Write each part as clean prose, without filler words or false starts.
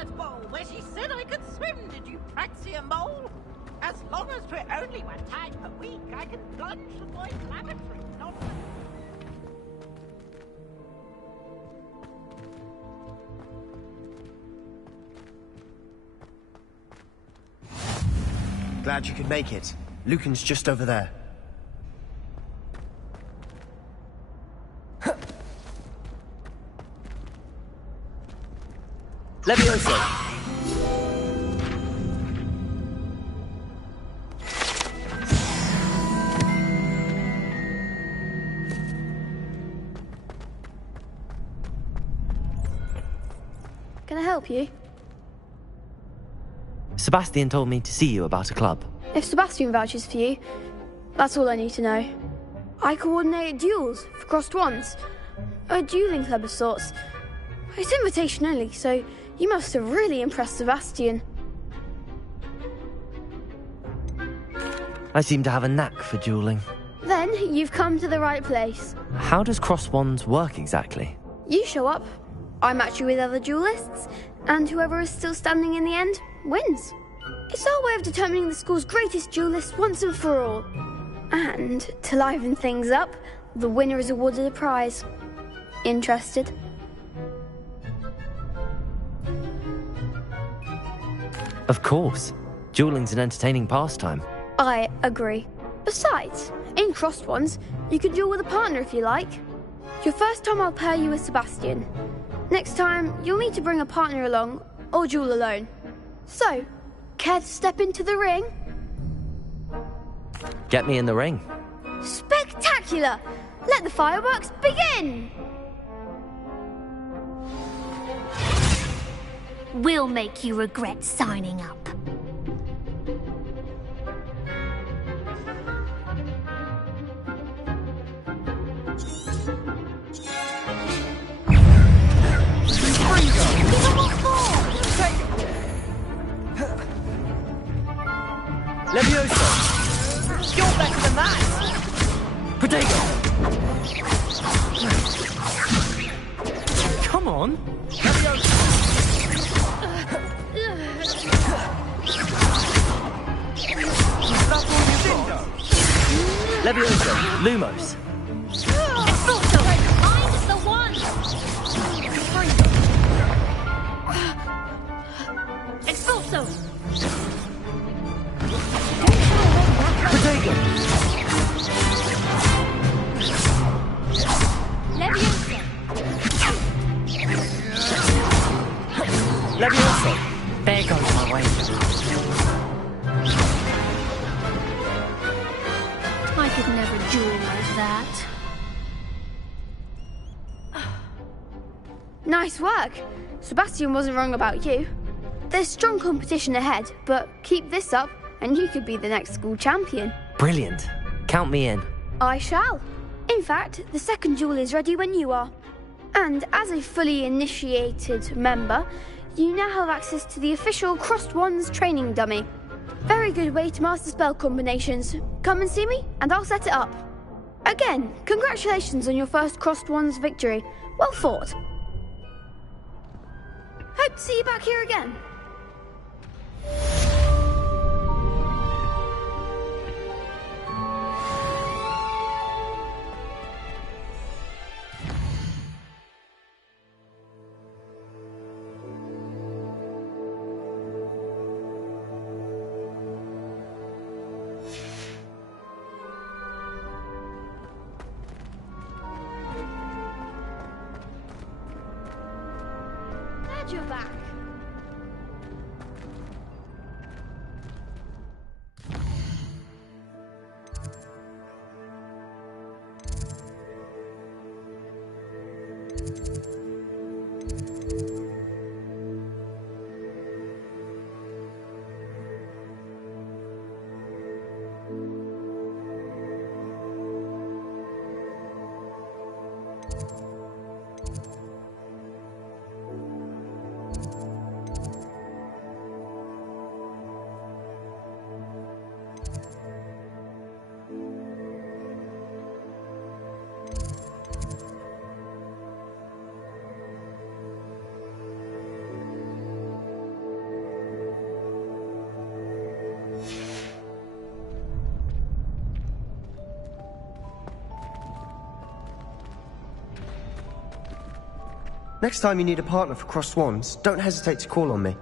toilet bowl where she said I could swim, did you praxia mole? As long as we're only one time per week, I can plunge the boy's lavatory, not... Glad you could make it. Lucan's just over there. Levioso! Can I help you? Sebastian told me to see you about a club. If Sebastian vouches for you, that's all I need to know. I coordinate duels for crossed wands. A dueling club of sorts. It's invitation only, so you must have really impressed Sebastian. I seem to have a knack for dueling. Then you've come to the right place. How does crossed wands work exactly? You show up, I match you with other duelists, and whoever is still standing in the end wins. It's our way of determining the school's greatest duelist once and for all. And to liven things up, the winner is awarded a prize. Interested? Of course. Dueling's an entertaining pastime. I agree. Besides, in crossed ones, you can duel with a partner if you like. Your first time I'll pair you with Sebastian. Next time, you'll need to bring a partner along, or duel alone. So, care to step into the ring? Get me in the ring. Spectacular! Let the fireworks begin! We'll make you regret signing up. Levioso! You're better than that! Protego! Come on! Levioso! Levioso, Lumos. Expulso! I'm the one! Expulso! Protego! Levioso! Levioso. There goes my way. I could never duel like that. Nice work. Sebastian wasn't wrong about you. There's strong competition ahead, but keep this up and you could be the next school champion. Brilliant. Count me in. I shall. In fact, the second duel is ready when you are. And as a fully initiated member, you now have access to the official Crossed Wands training dummy. Very good way to master spell combinations. Come and see me, and I'll set it up. Again, congratulations on your first Crossed Wands victory. Well fought. Hope to see you back here again. Glad you're back. Next time you need a partner for Crossed Wands, don't hesitate to call on me.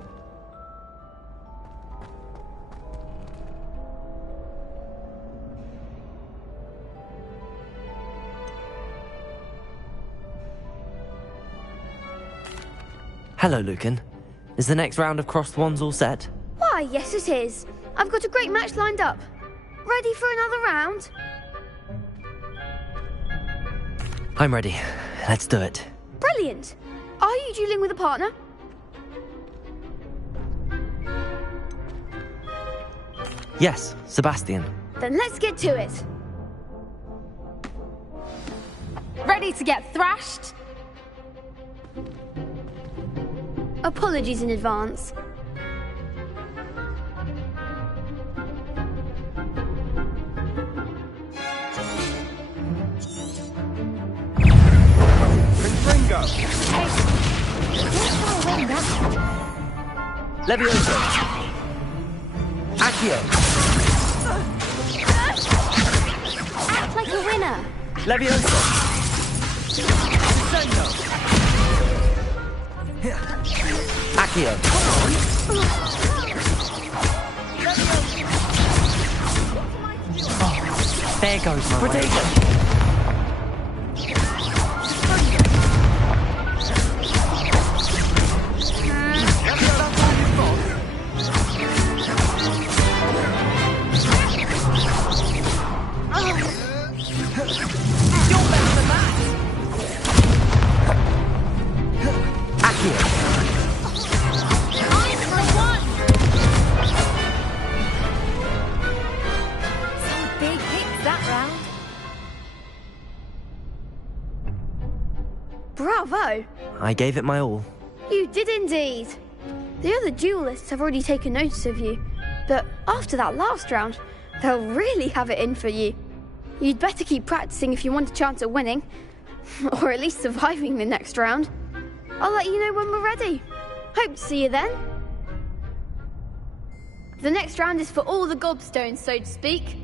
Hello, Lucan. Is the next round of Crossed Wands all set? Why, yes it is. I've got a great match lined up. Ready for another round? I'm ready. Let's do it. Brilliant. Are you dueling with a partner? Yes, Sebastian. Then let's get to it. Ready to get thrashed? Apologies in advance. Ringo! Levioso! Accio! Act like a winner. Levioso! Accio! Oh, there goes my way. Bravo! I gave it my all. You did indeed. The other duelists have already taken notice of you, but after that last round, they'll really have it in for you. You'd better keep practicing if you want a chance at winning, or at least surviving the next round. I'll let you know when we're ready. Hope to see you then. The next round is for all the gobstones, so to speak.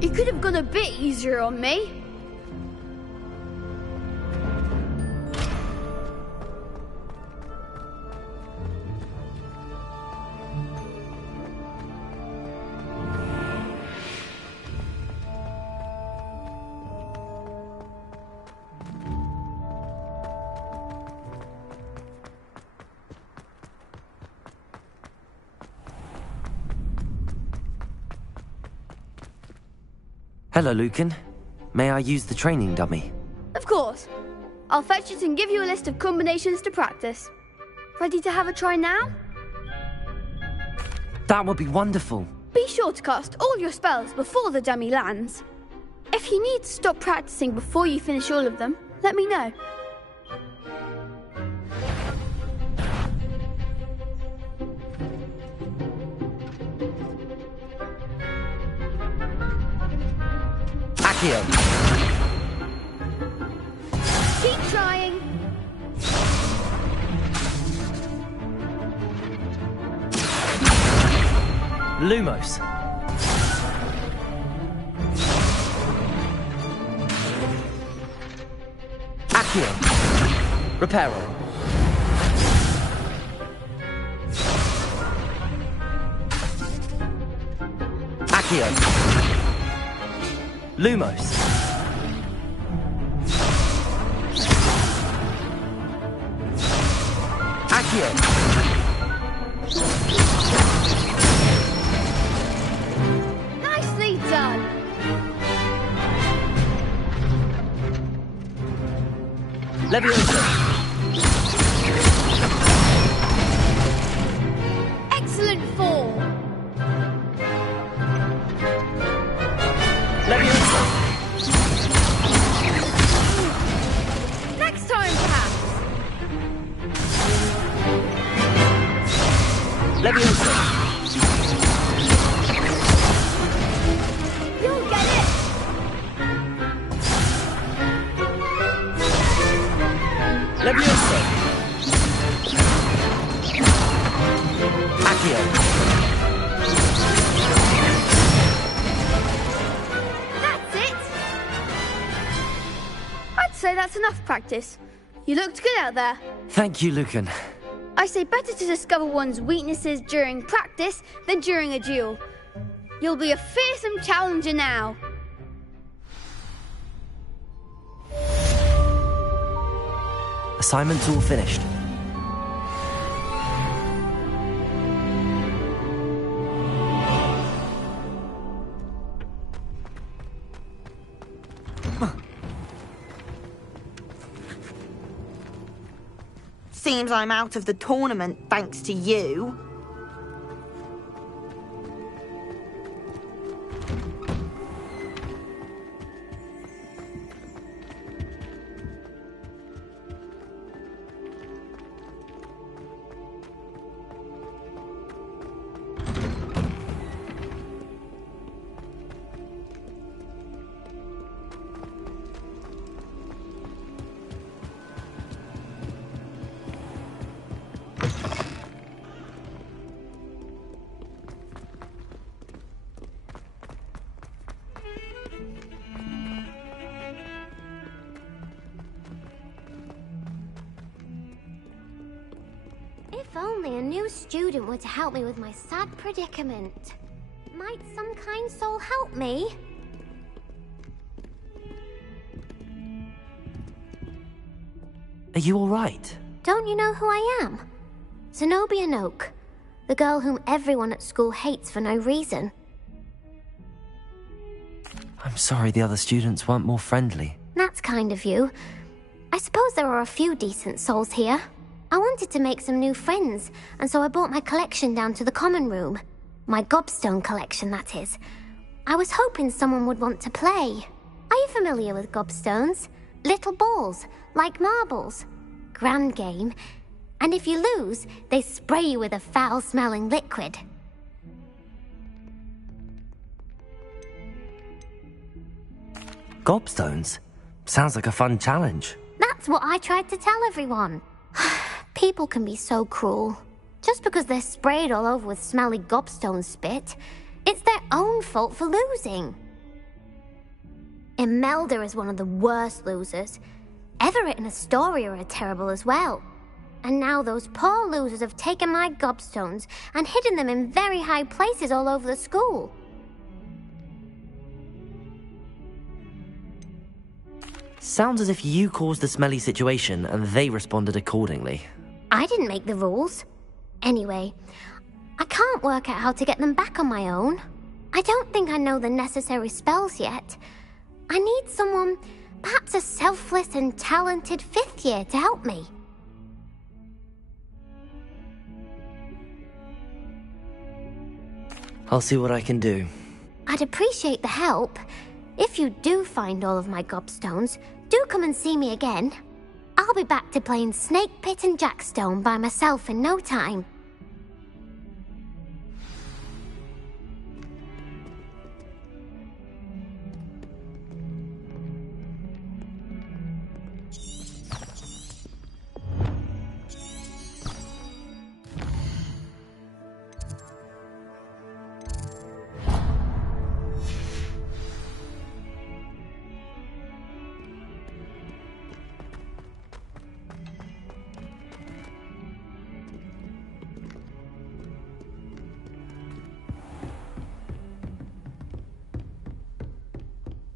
You could have gone a bit easier on me. Hello, Lucan. May I use the training dummy? Of course. I'll fetch it and give you a list of combinations to practice. Ready to have a try now? That would be wonderful. Be sure to cast all your spells before the dummy lands. If you need to stop practicing before you finish all of them, let me know. Accio! Keep trying. Lumos! Accio! Reparo! Accio! Lumos. Accio. Nicely done! Leviosa. Excellent fall! Leviosa. Next time, perhaps! Leviosa. You'll get it! Leviosa. Accio. That's it! I'd say that's enough practice. You looked good out there. Thank you, Lucan. I say better to discover one's weaknesses during practice than during a duel. You'll be a fearsome challenger now. Assignment's all finished. Seems I'm out of the tournament thanks to you. If only a new student were to help me with my sad predicament. Might some kind soul help me? Are you all right? Don't you know who I am? Zenobia Noak, the girl whom everyone at school hates for no reason. I'm sorry the other students weren't more friendly. That's kind of you. I suppose there are a few decent souls here. I wanted to make some new friends, and so I brought my collection down to the common room. My gobstone collection, that is. I was hoping someone would want to play. Are you familiar with gobstones? Little balls, like marbles. Grand game. And if you lose, they spray you with a foul-smelling liquid. Gobstones? Sounds like a fun challenge. That's what I tried to tell everyone. People can be so cruel. Just because they're sprayed all over with smelly gobstone spit, it's their own fault for losing. Imelda is one of the worst losers. Everett and Astoria are terrible as well. And now those poor losers have taken my gobstones and hidden them in very high places all over the school. Sounds as if you caused the smelly situation and they responded accordingly. I didn't make the rules. Anyway, I can't work out how to get them back on my own. I don't think I know the necessary spells yet. I need someone, perhaps a selfless and talented fifth year to help me. I'll see what I can do. I'd appreciate the help. If you do find all of my gobstones, do come and see me again. I'll be back to playing Snake Pit and Jackstone by myself in no time.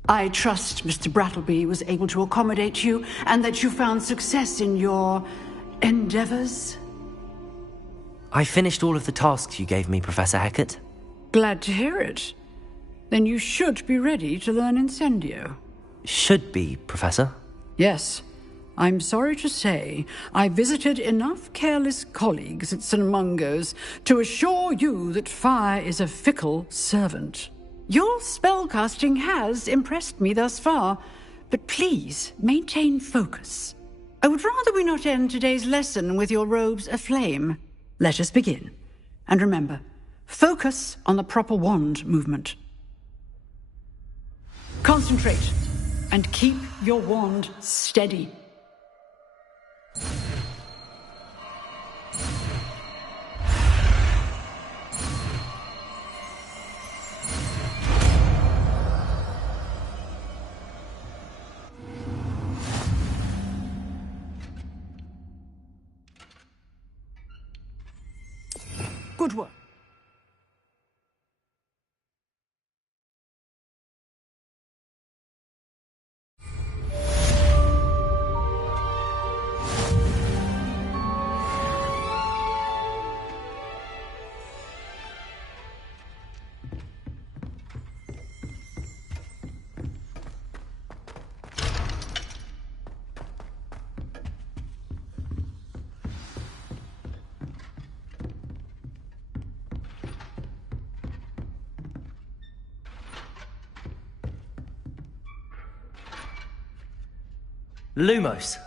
I trust Mr. Brattleby was able to accommodate you and that you found success in your endeavors. I finished all of the tasks you gave me, Professor Hecat. Glad to hear it. Then you should be ready to learn Incendio. Should be, Professor. Yes. I'm sorry to say, I visited enough careless colleagues at St. Mungo's to assure you that fire is a fickle servant. Your spellcasting has impressed me thus far, but please maintain focus. I would rather we not end today's lesson with your robes aflame. Let us begin. And remember, focus on the proper wand movement. Concentrate, and keep your wand steady. Good work. Lumos.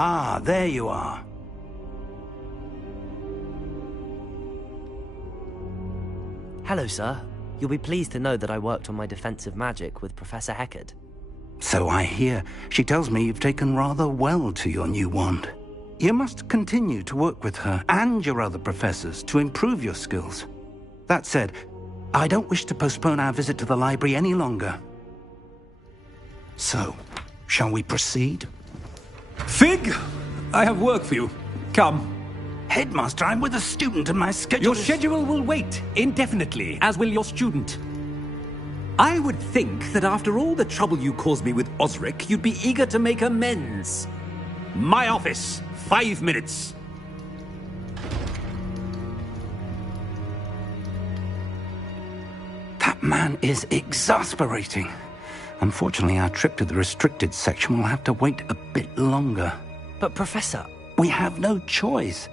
Ah, there you are. Hello, sir. You'll be pleased to know that I worked on my defensive magic with Professor Hecat. So I hear. She tells me you've taken rather well to your new wand. You must continue to work with her and your other professors to improve your skills. That said, I don't wish to postpone our visit to the library any longer. So, shall we proceed? Fig! I have work for you. Come. Headmaster, I'm with a student and my schedule Your is... schedule will wait indefinitely, as will your student. I would think that after all the trouble you caused me with Osric, you'd be eager to make amends. My office, 5 minutes. man is exasperating. Unfortunately, our trip to the restricted section will have to wait a bit longer. But Professor... We have no choice.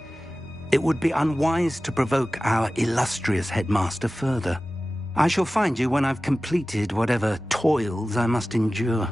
It would be unwise to provoke our illustrious headmaster further. I shall find you when I've completed whatever toils I must endure.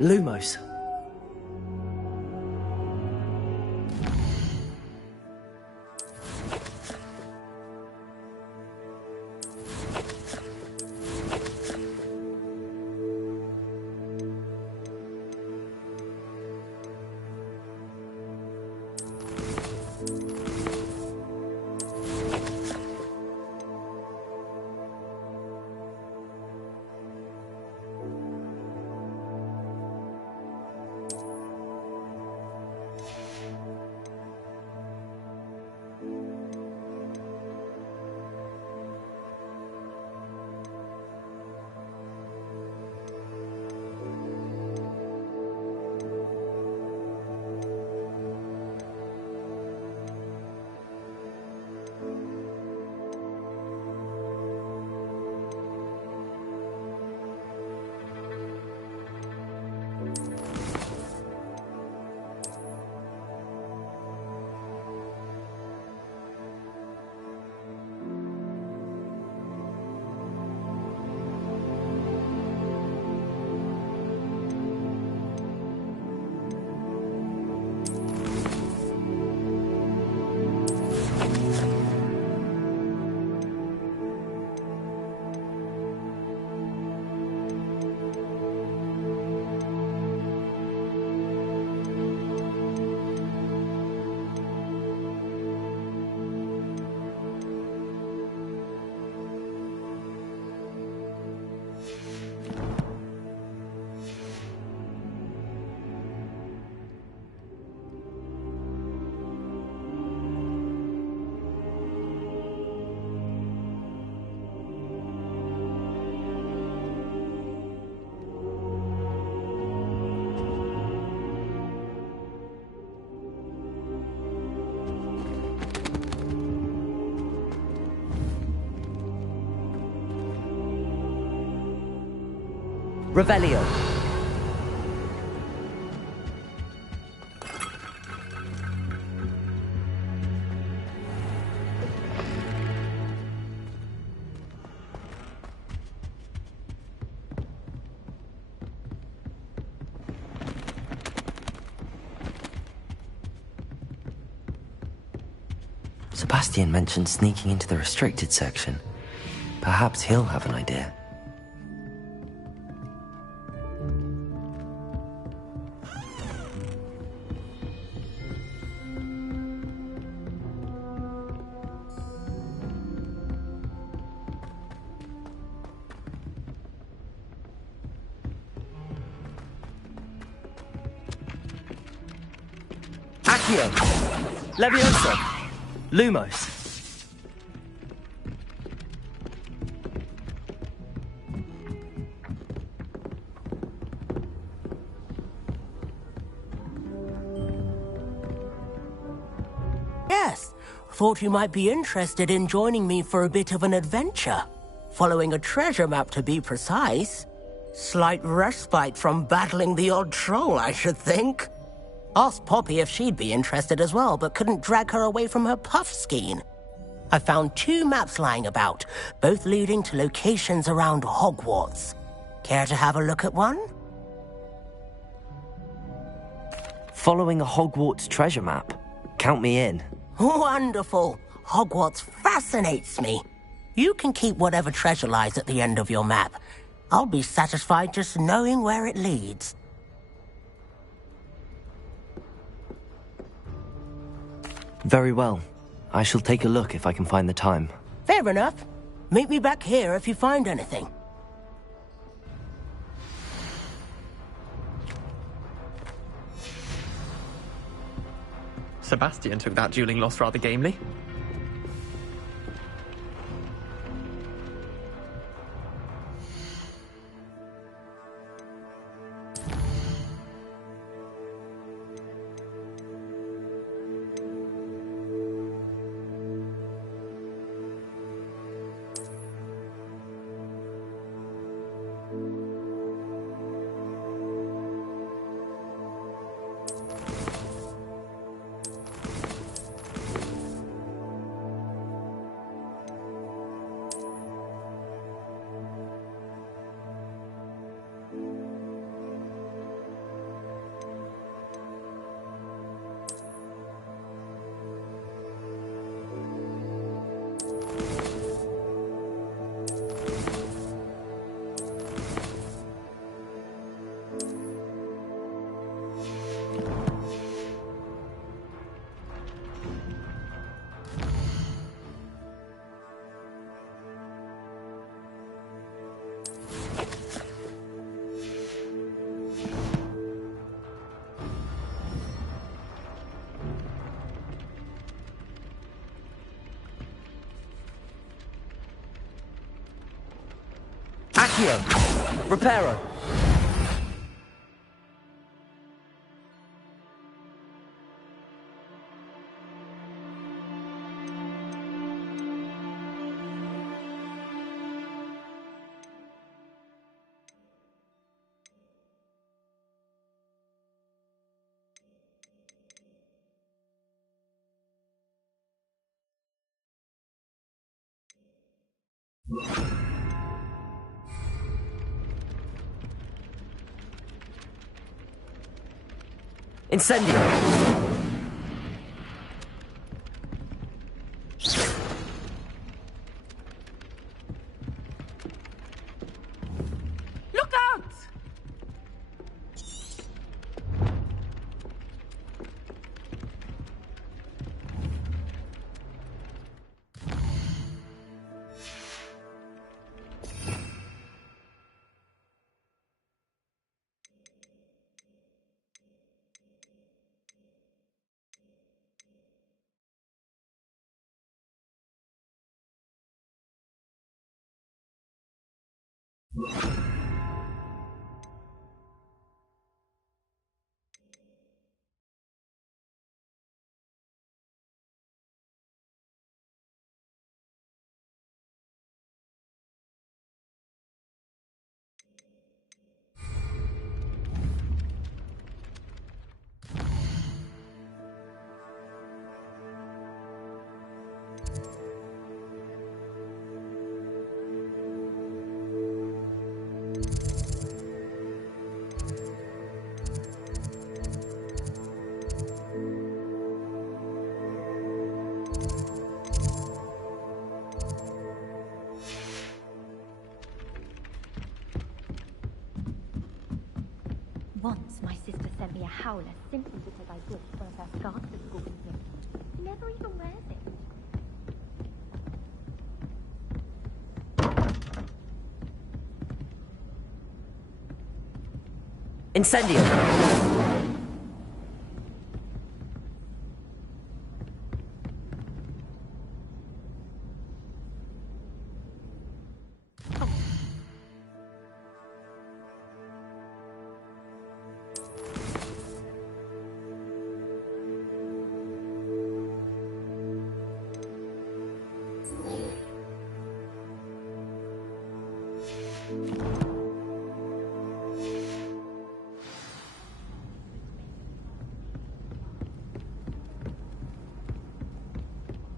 Lumos. Revelio. Sebastian mentioned sneaking into the restricted section. Perhaps he'll have an idea. Accio, Leviosa, Lumos. Yes, thought you might be interested in joining me for a bit of an adventure. Following a treasure map, to be precise. Slight respite from battling the odd troll, I should think. Asked Poppy if she'd be interested as well, but couldn't drag her away from her puff skein. I found 2 maps lying about, both leading to locations around Hogwarts. Care to have a look at one? Following a Hogwarts treasure map. Count me in. Wonderful. Hogwarts fascinates me. You can keep whatever treasure lies at the end of your map. I'll be satisfied just knowing where it leads. Very well. I shall take a look if I can find the time. Fair enough. Meet me back here if you find anything. Sebastian took that dueling loss rather gamely. Accio! Reparo! Incendio! Look out! Once my sister sent me a howler simply because I ditched one of her scarves at school evening. She never even wears it. Incendio!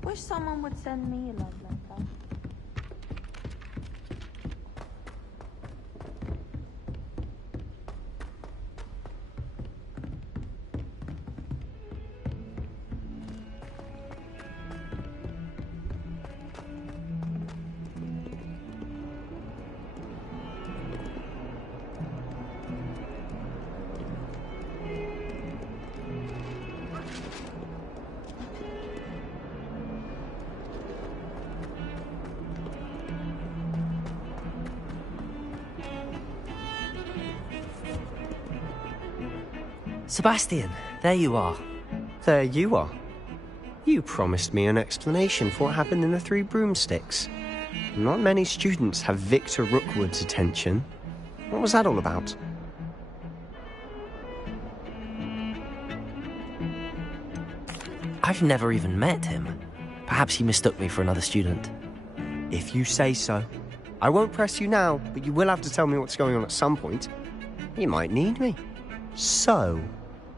Wish someone would send me a love letter. Sebastian, there you are. There you are. You promised me an explanation for what happened in the Three Broomsticks. Not many students have Victor Rookwood's attention. What was that all about? I've never even met him. Perhaps he mistook me for another student. If you say so. I won't press you now, but you will have to tell me what's going on at some point. You might need me. So,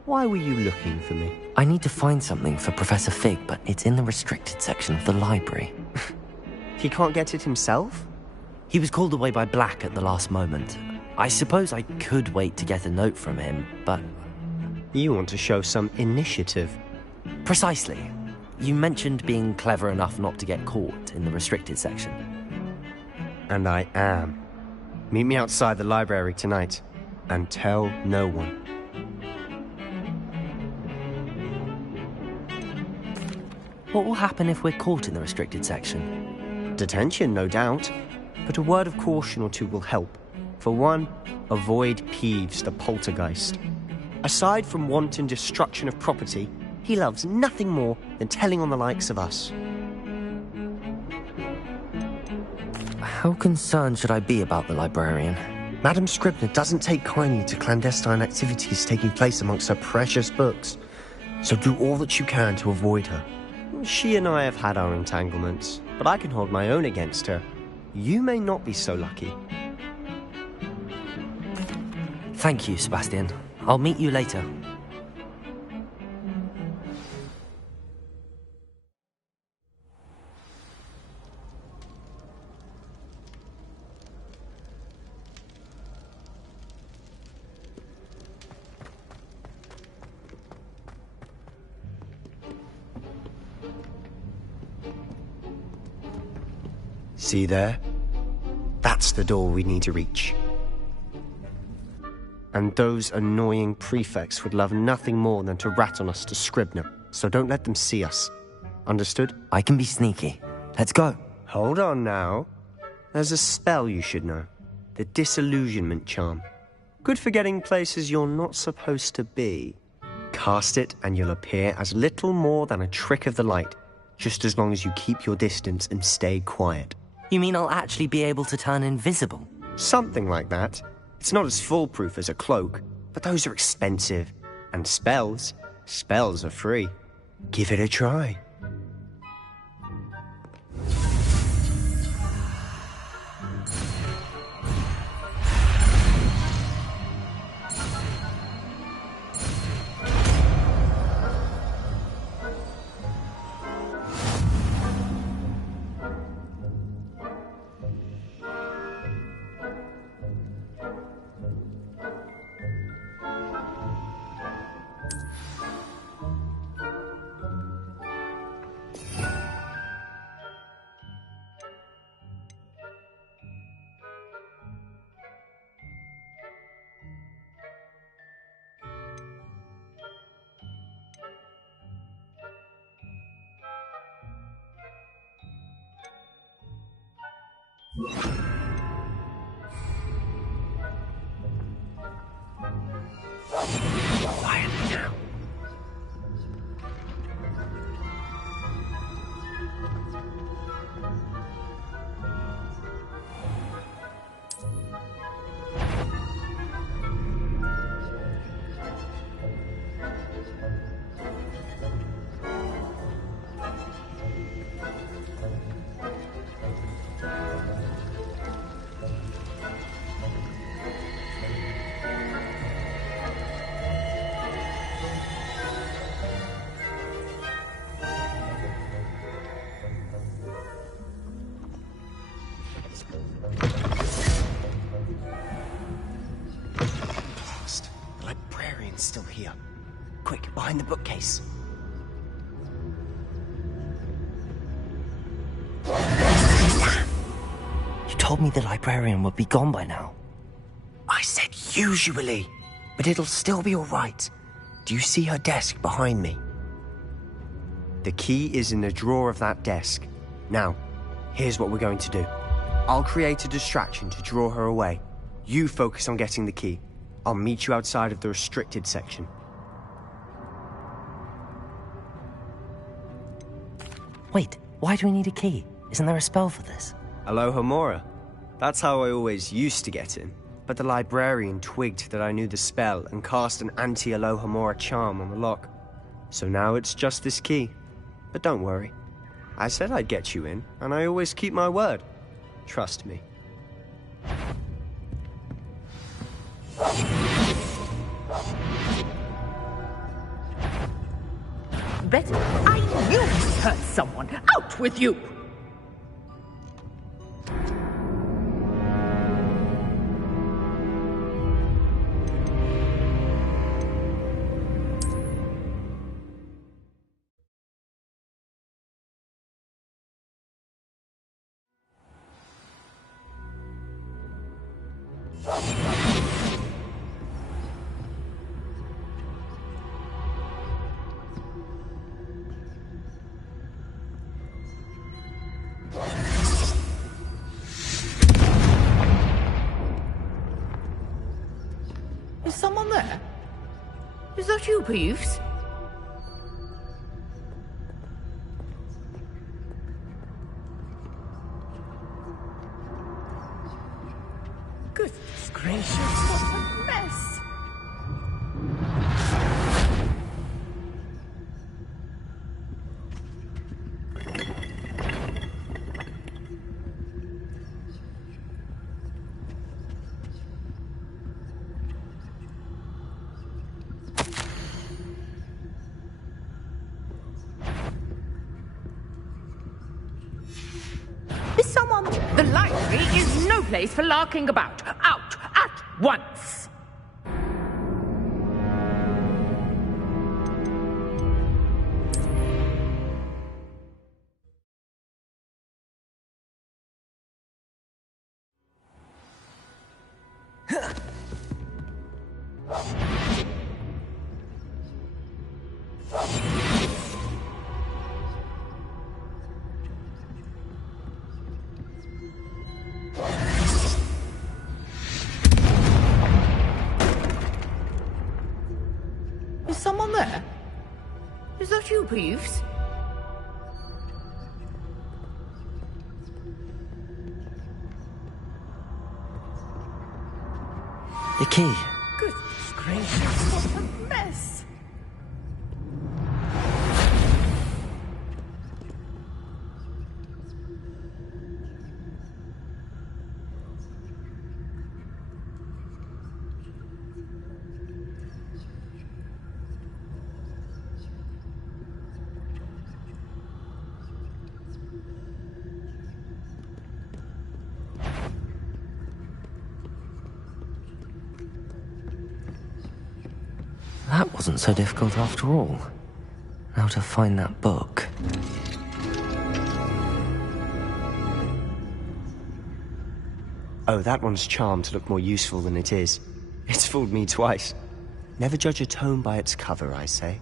why were you looking for me? I need to find something for Professor Fig, but it's in the restricted section of the library. He can't get it himself? He was called away by Black at the last moment. I suppose I could wait to get a note from him, but... You want to show some initiative. Precisely. You mentioned being clever enough not to get caught in the restricted section. And I am. Meet me outside the library tonight, and tell no one. What will happen if we're caught in the restricted section? Detention, no doubt. But a word of caution or two will help. For one, avoid Peeves the poltergeist. Aside from wanton destruction of property, he loves nothing more than telling on the likes of us. How concerned should I be about the librarian? Madam Scribner doesn't take kindly to clandestine activities taking place amongst her precious books, so do all that you can to avoid her. She and I have had our entanglements, but I can hold my own against her. You may not be so lucky. Thank you, Sebastian. I'll meet you later. See there? That's the door we need to reach. And those annoying prefects would love nothing more than to rat on us to Scribner, so don't let them see us. Understood? I can be sneaky. Let's go. Hold on now. There's a spell you should know. The Disillusionment Charm. Good for getting places you're not supposed to be. Cast it and you'll appear as little more than a trick of the light, just as long as you keep your distance and stay quiet. You mean I'll actually be able to turn invisible? Something like that. It's not as foolproof as a cloak, but those are expensive. And spells are free. Give it a try. Quiet now. Still here. Quick, behind the bookcase. You told me the librarian would be gone by now. I said usually, but it'll still be all right. Do you see her desk behind me? The key is in the drawer of that desk. Now, here's what we're going to do. I'll create a distraction to draw her away. You focus on getting the key. I'll meet you outside of the restricted section. Wait, why do we need a key? Isn't there a spell for this? Alohomora. That's how I always used to get in. But the librarian twigged that I knew the spell and cast an anti-Alohomora charm on the lock. So now it's just this key. But don't worry. I said I'd get you in, and I always keep my word. Trust me. Better. I knew you hurt someone. Out with you! Is someone there? Is that you, Peeves? Goodness gracious, what a mess! Is someone... The library is no place for larking about. Out at once! Is someone there? Is that you, Peeves? The key. Goodness gracious, what a mess! That wasn't so difficult after all. Now to find that book. Oh, that one's charmed to look more useful than it is. It's fooled me twice. Never judge a tome by its cover, I say.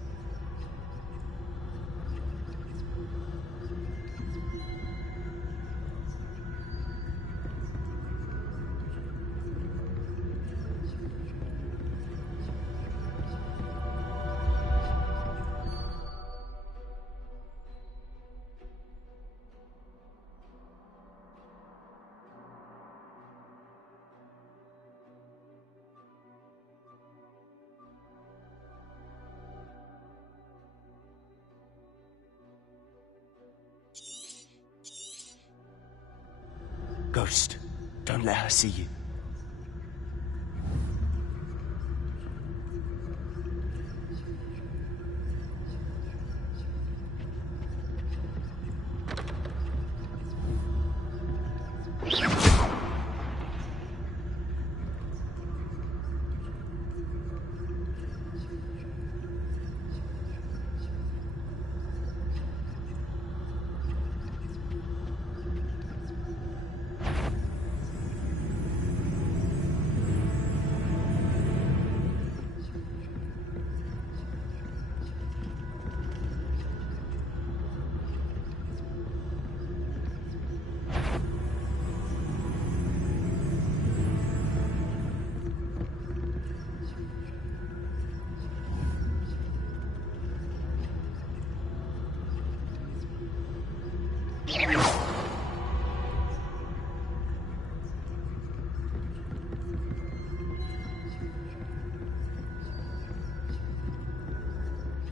Ghost, don't let her see you.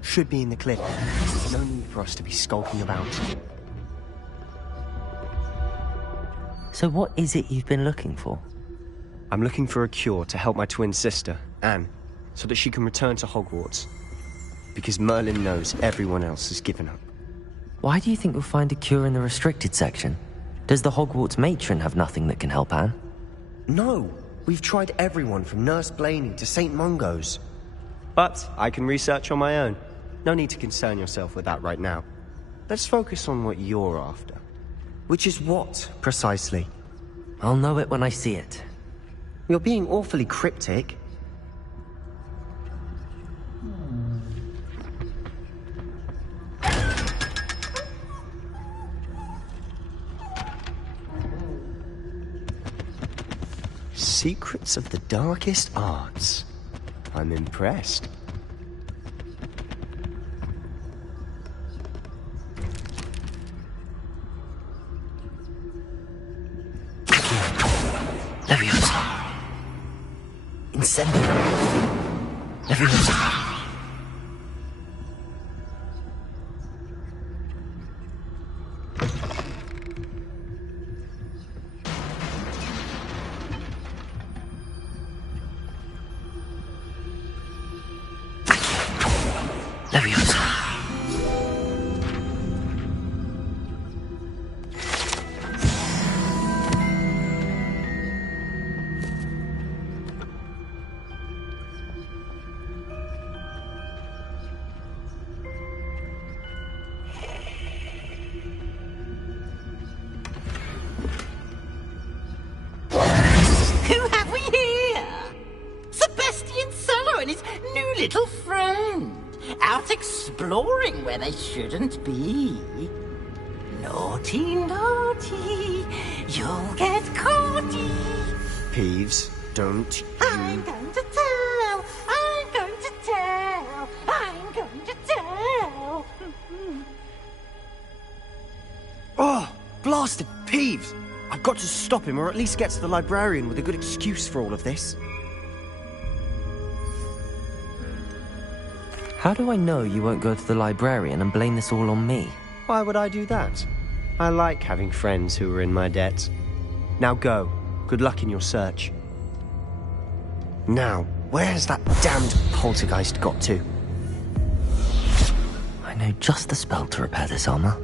Should be in the cliff. No need for us to be skulking about. So what is it you've been looking for? I'm looking for a cure to help my twin sister, Anne, so that she can return to Hogwarts. Because Merlin knows everyone else has given up. Why do you think you'll find a cure in the restricted section? Does the Hogwarts matron have nothing that can help Anne? No! We've tried everyone from Nurse Blaney to St. Mungo's. But I can research on my own. No need to concern yourself with that right now. Let's focus on what you're after. Which is what, precisely? I'll know it when I see it. You're being awfully cryptic. Secrets of the darkest arts. I'm impressed. Leviosa. Incendio. Leviosa. Little friend, out exploring where they shouldn't be. Naughty, naughty, you'll get caughty. Peeves, don't you... I'm going to tell, I'm going to tell, I'm going to tell. Oh, blasted Peeves! I've got to stop him, or at least get to the librarian with a good excuse for all of this. How do I know you won't go to the librarian and blame this all on me? Why would I do that? I like having friends who are in my debt. Now go. Good luck in your search. Now, where's that damned poltergeist got to? I know just the spell to repair this armor.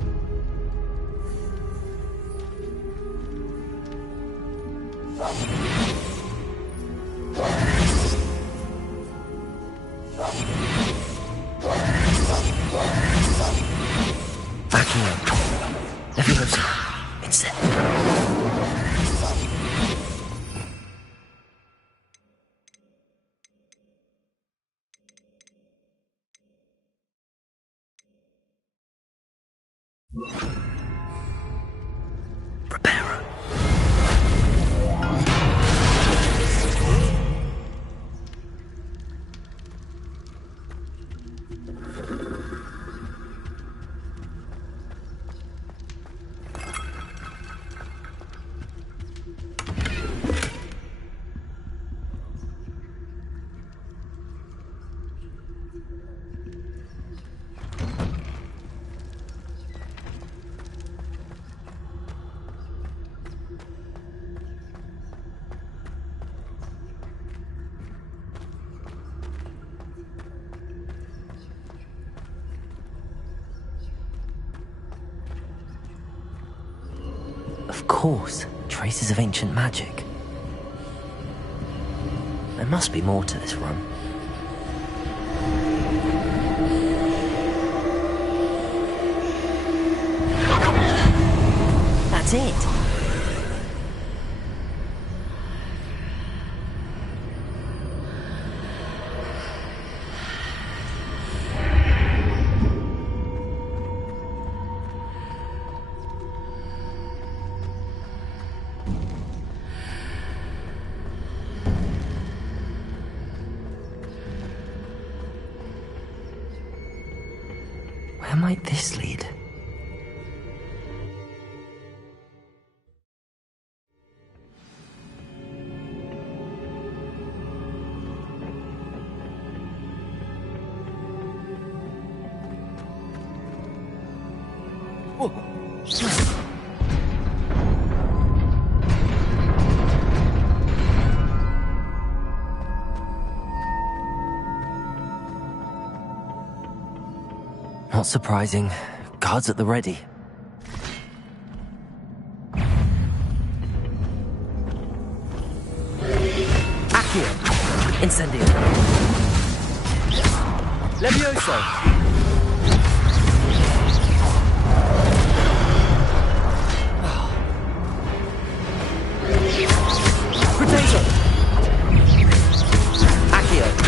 Of course, traces of ancient magic. There must be more to this room. That's it! Where might this lead? Not surprising. Guards at the ready. Accio! Incendio! Levioso! Potato! Accio!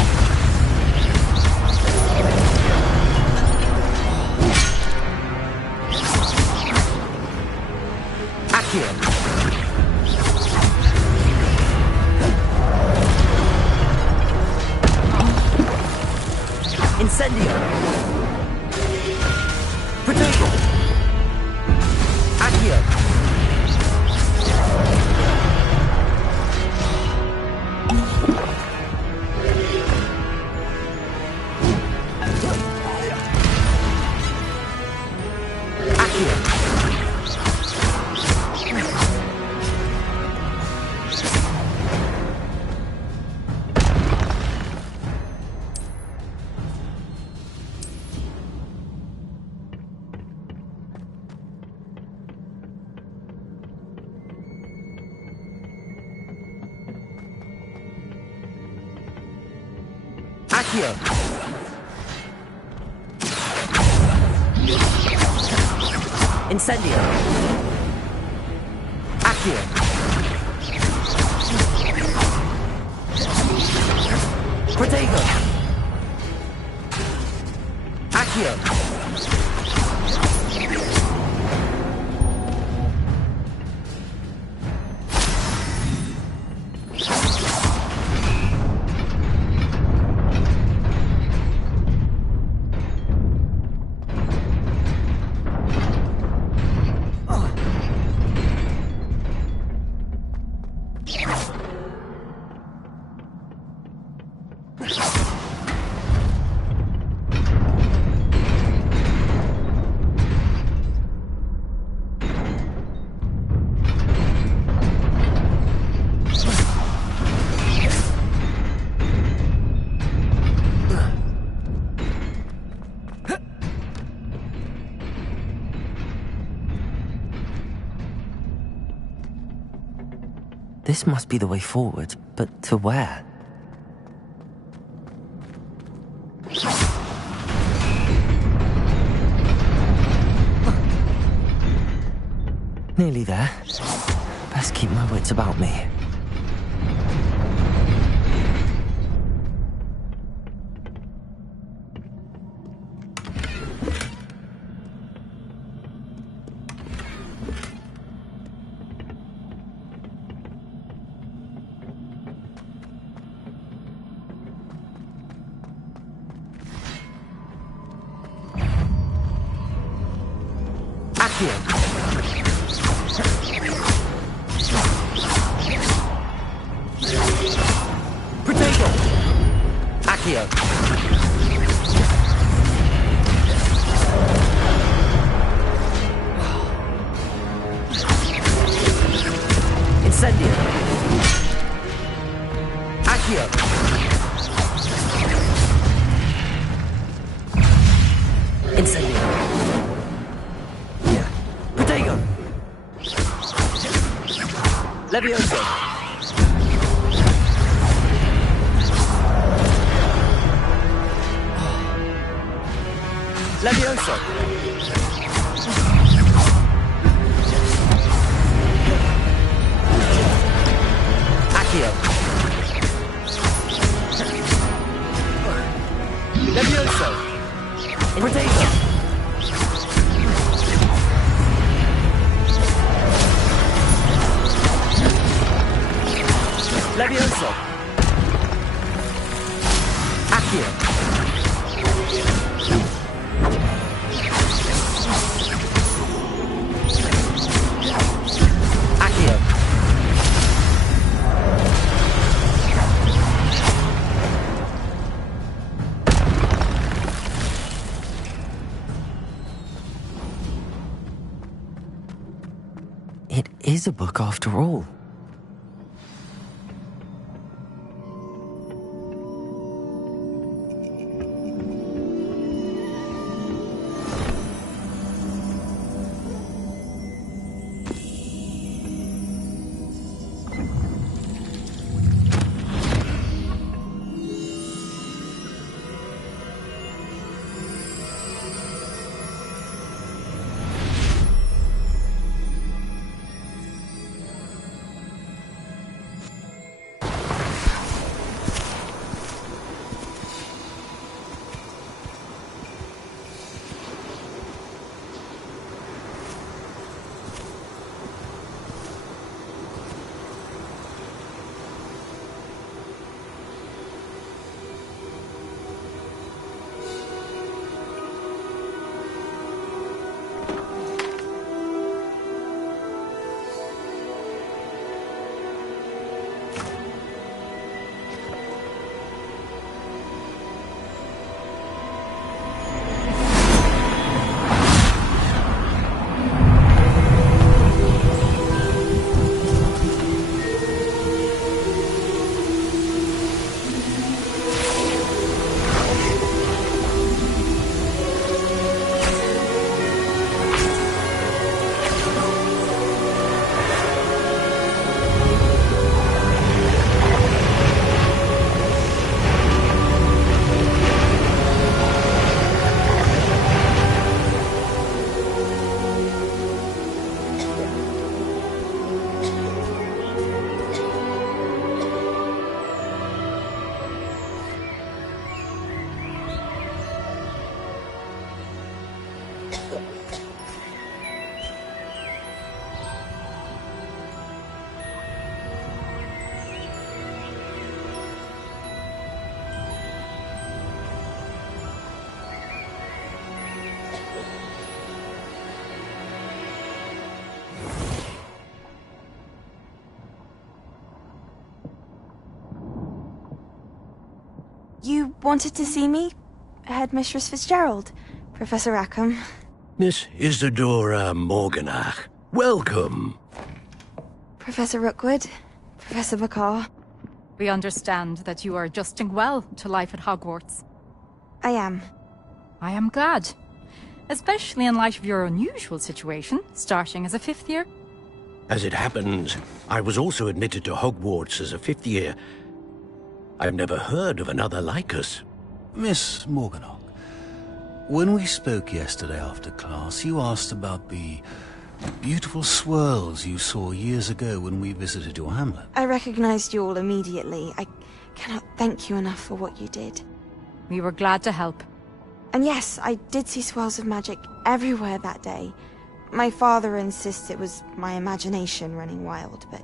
Accio! Incendio! Potato! Accio! Accio! Incendio! Accio! Protego! Accio! This must be the way forward, but to where? Nearly there. Best keep my wits about me. Levioso! Levioso! Accio! Levioso! Potato! Levioso! Accio! Accio! It is a book after all. You wanted to see me? Headmistress Fitzgerald, Professor Rackham. Miss Isadora Morganach, welcome. Professor Rookwood, Professor Bakar. We understand that you are adjusting well to life at Hogwarts. I am. I am glad. Especially in light of your unusual situation, starting as a 5th year. As it happens, I was also admitted to Hogwarts as a 5th year. I've never heard of another like us. Miss Morganach, when we spoke yesterday after class, you asked about the beautiful swirls you saw years ago when we visited your hamlet. I recognized you all immediately. I cannot thank you enough for what you did. We were glad to help. And yes, I did see swirls of magic everywhere that day. My father insists it was my imagination running wild, but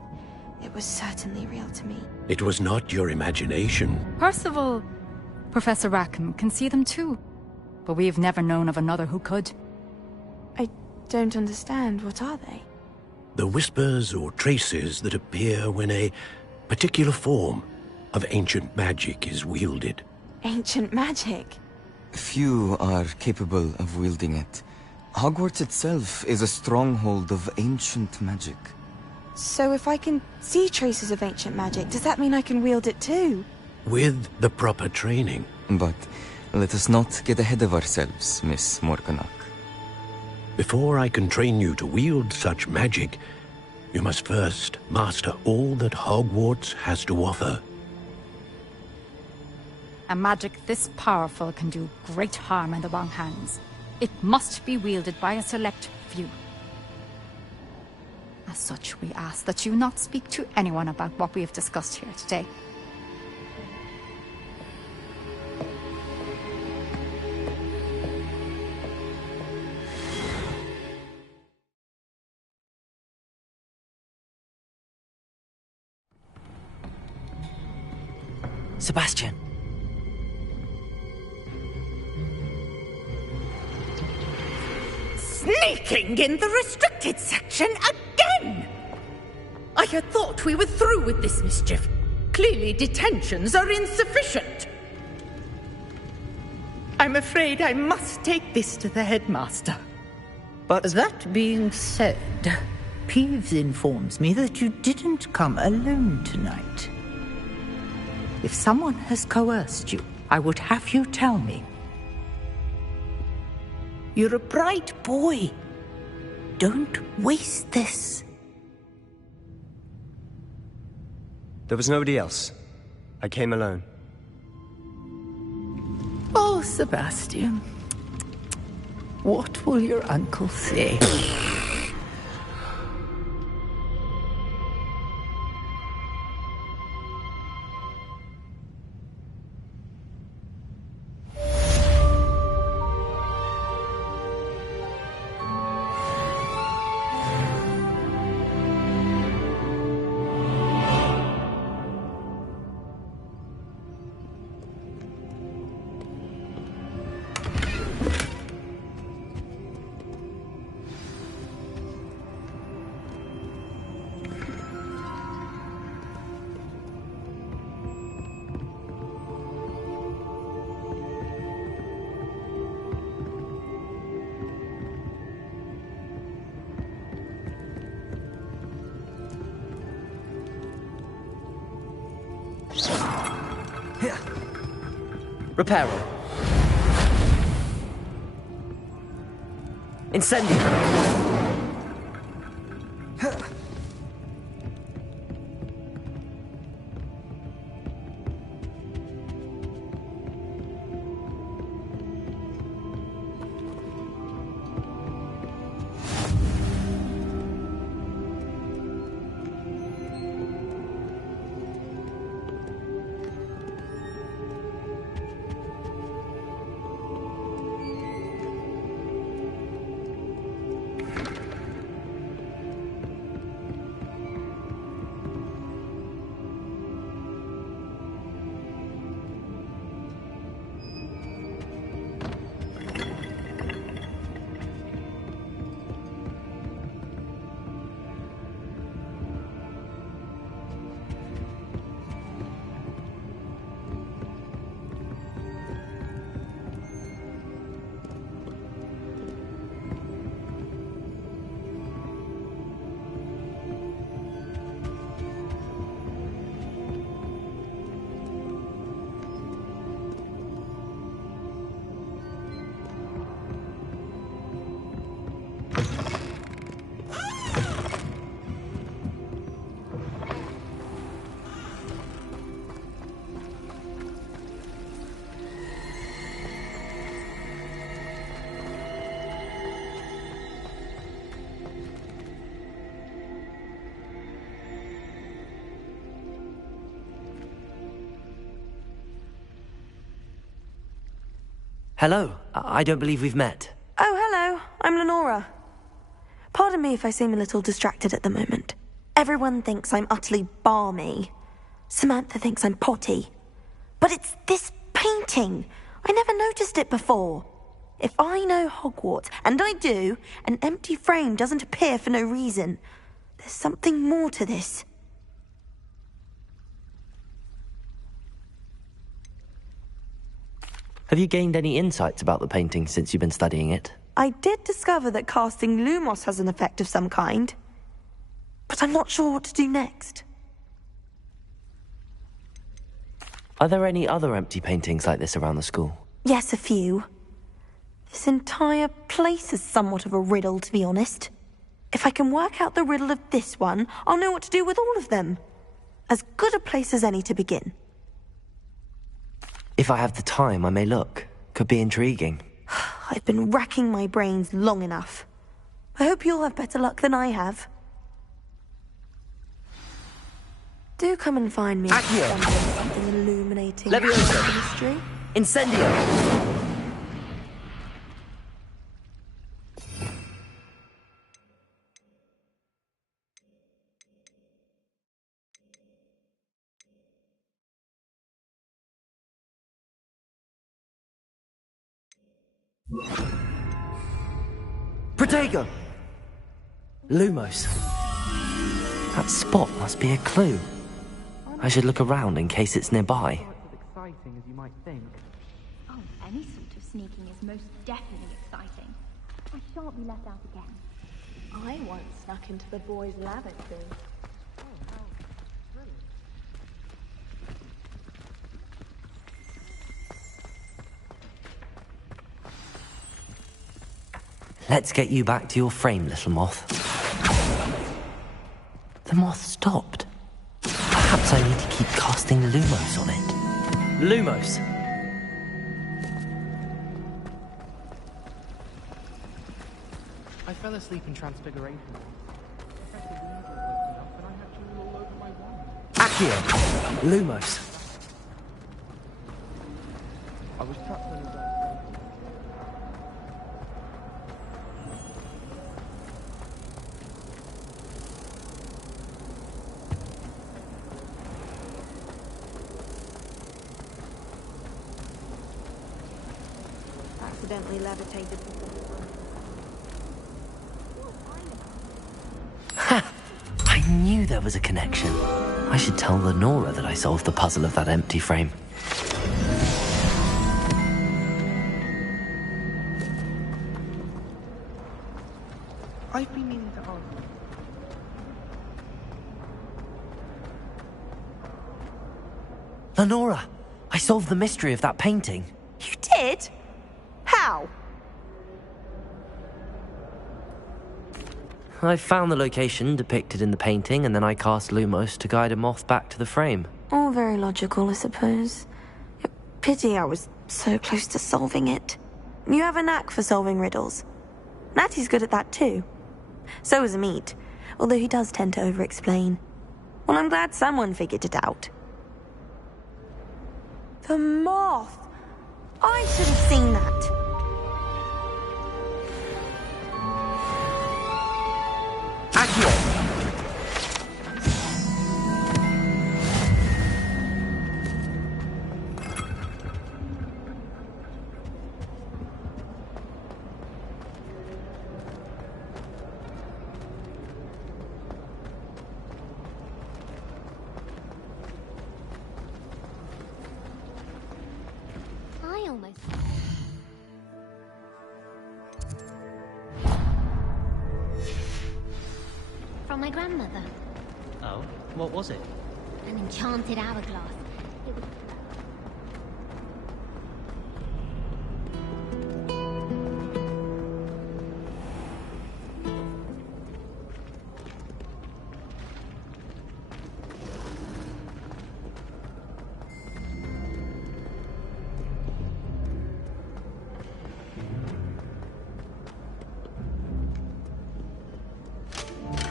it was certainly real to me. It was not your imagination. Percival, Professor Rackham can see them too. But we have never known of another who could. I don't understand. What are they? The whispers or traces that appear when a particular form of ancient magic is wielded. Ancient magic? Few are capable of wielding it. Hogwarts itself is a stronghold of ancient magic. So if I can see traces of ancient magic, does that mean I can wield it too? With the proper training. But let us not get ahead of ourselves, Miss Morganach. Before I can train you to wield such magic, you must first master all that Hogwarts has to offer. A magic this powerful can do great harm in the wrong hands. It must be wielded by a select few. As such, we ask that you not speak to anyone about what we have discussed here today. Sebastian. Sneaking in the restricted section again! I had thought we were through with this mischief. Clearly detentions are insufficient. I'm afraid I must take this to the headmaster. But that being said, Peeves informs me that you didn't come alone tonight. If someone has coerced you, I would have you tell me. You're a bright boy. Don't waste this. There was nobody else. I came alone. Oh, Sebastian. What will your uncle say? Reparo. Incendio. Hello. I don't believe we've met. Oh, hello. I'm Lenora. Pardon me if I seem a little distracted at the moment. Everyone thinks I'm utterly balmy. Samantha thinks I'm potty. But it's this painting. I never noticed it before. If I know Hogwarts, and I do, an empty frame doesn't appear for no reason. There's something more to this. Have you gained any insights about the painting since you've been studying it? I did discover that casting Lumos has an effect of some kind. But I'm not sure what to do next. Are there any other empty paintings like this around the school? Yes, a few. This entire place is somewhat of a riddle, to be honest. If I can work out the riddle of this one, I'll know what to do with all of them. As good a place as any to begin. If I have the time, I may look. Could be intriguing. I've been racking my brains long enough. I hope you'll have better luck than I have. Do come and find me if you stumble on something illuminating the mystery. Incendio! Protego! Lumos. That spot must be a clue. I should look around in case it's nearby. Exciting as you might think. Oh, any sort of sneaking is most definitely exciting. I shan't be left out again. I once snuck into the boys' lavatory. Oh, how thrilling. Let's get you back to your frame, little moth. The moth stopped. Perhaps I need to keep casting Lumos on it. Lumos! I fell asleep in Transfiguration. Professor Weaver woke me up and I had you all over my wand. Accio! Lumos! I was trapped in a Accidentally levitated. Ha! I knew there was a connection. I should tell Lenora that I solved the puzzle of that empty frame. I've been meaning to ask. Lenora! I solved the mystery of that painting. You did? How? I found the location depicted in the painting, and then I cast Lumos to guide a moth back to the frame. All very logical, I suppose. Pity I was so close to solving it. You have a knack for solving riddles. Natty's good at that too. So is Amit, although he does tend to over-explain. Well, I'm glad someone figured it out. The moth! I should have seen that. Accio! I almost... From my grandmother. Oh, what was it? An enchanted hourglass. It was...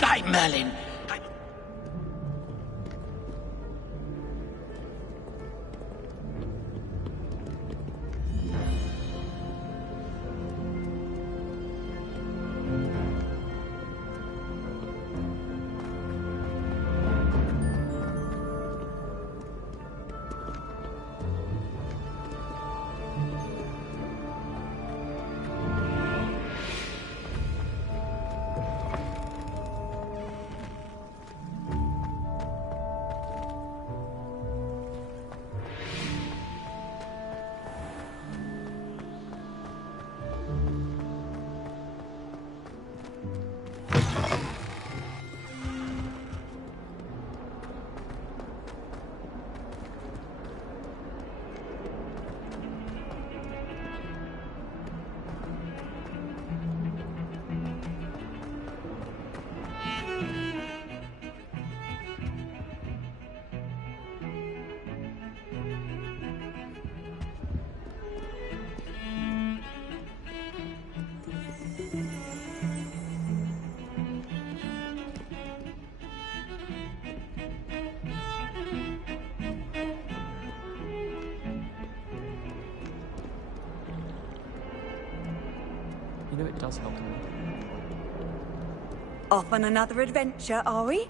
Hey, Merlin! You know it does help to me. Off on another adventure, are we?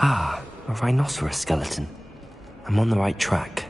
Ah, a rhinoceros skeleton. I'm on the right track.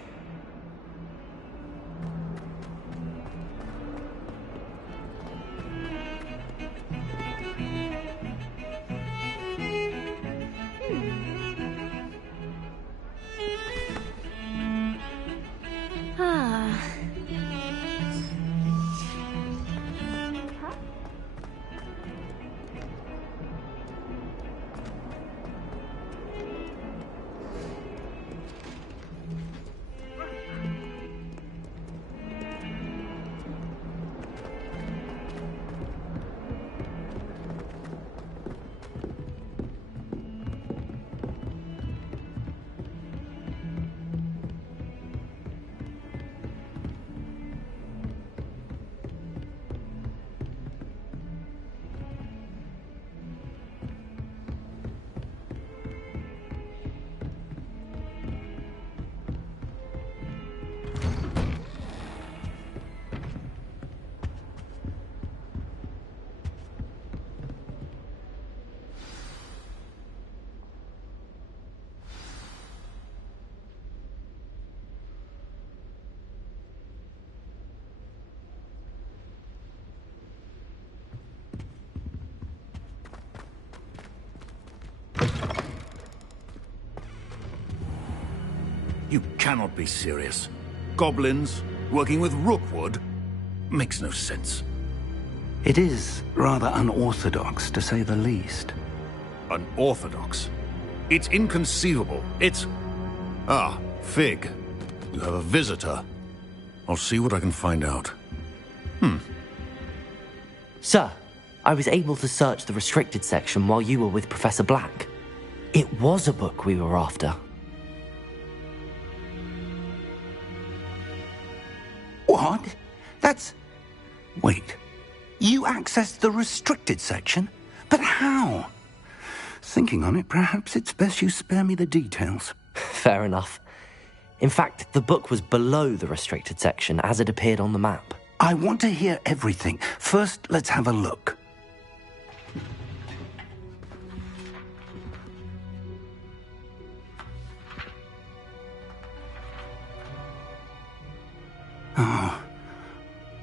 You cannot be serious. Goblins working with Rookwood makes no sense. It is rather unorthodox, to say the least. Unorthodox? It's inconceivable. It's... Ah, Fig. You have a visitor. I'll see what I can find out. Sir, I was able to search the restricted section while you were with Professor Black. It was a book we were after. What? That's... Wait. You accessed the restricted section? But how? Thinking on it, perhaps it's best you spare me the details. Fair enough. In fact, the book was below the restricted section as it appeared on the map. I want to hear everything. First, let's have a look.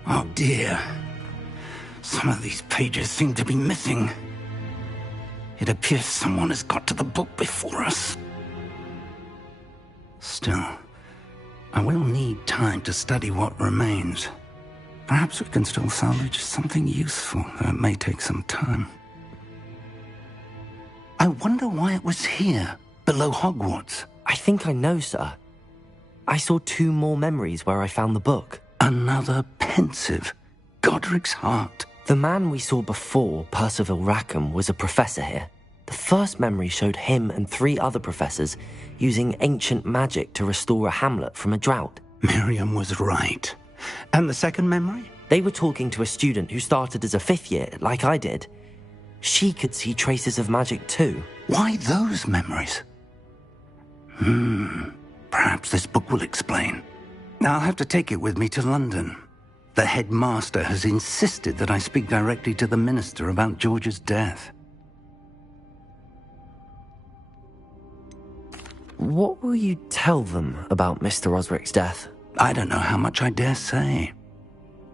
Oh dear. Some of these pages seem to be missing. It appears someone has got to the book before us. Still, I will need time to study what remains. Perhaps we can still salvage something useful, though it may take some time. I wonder why it was here, below Hogwarts. I think I know, sir. I saw 2 more memories where I found the book. Another pensive. Godric's heart. The man we saw before, Percival Rackham, was a professor here. The first memory showed him and 3 other professors using ancient magic to restore a hamlet from a drought. Miriam was right. And the second memory? They were talking to a student who started as a 5th year, like I did. She could see traces of magic too. Why those memories? Perhaps this book will explain. I'll have to take it with me to London. The headmaster has insisted that I speak directly to the minister about George's death. What will you tell them about Mr. Osric's death? I don't know how much I dare say.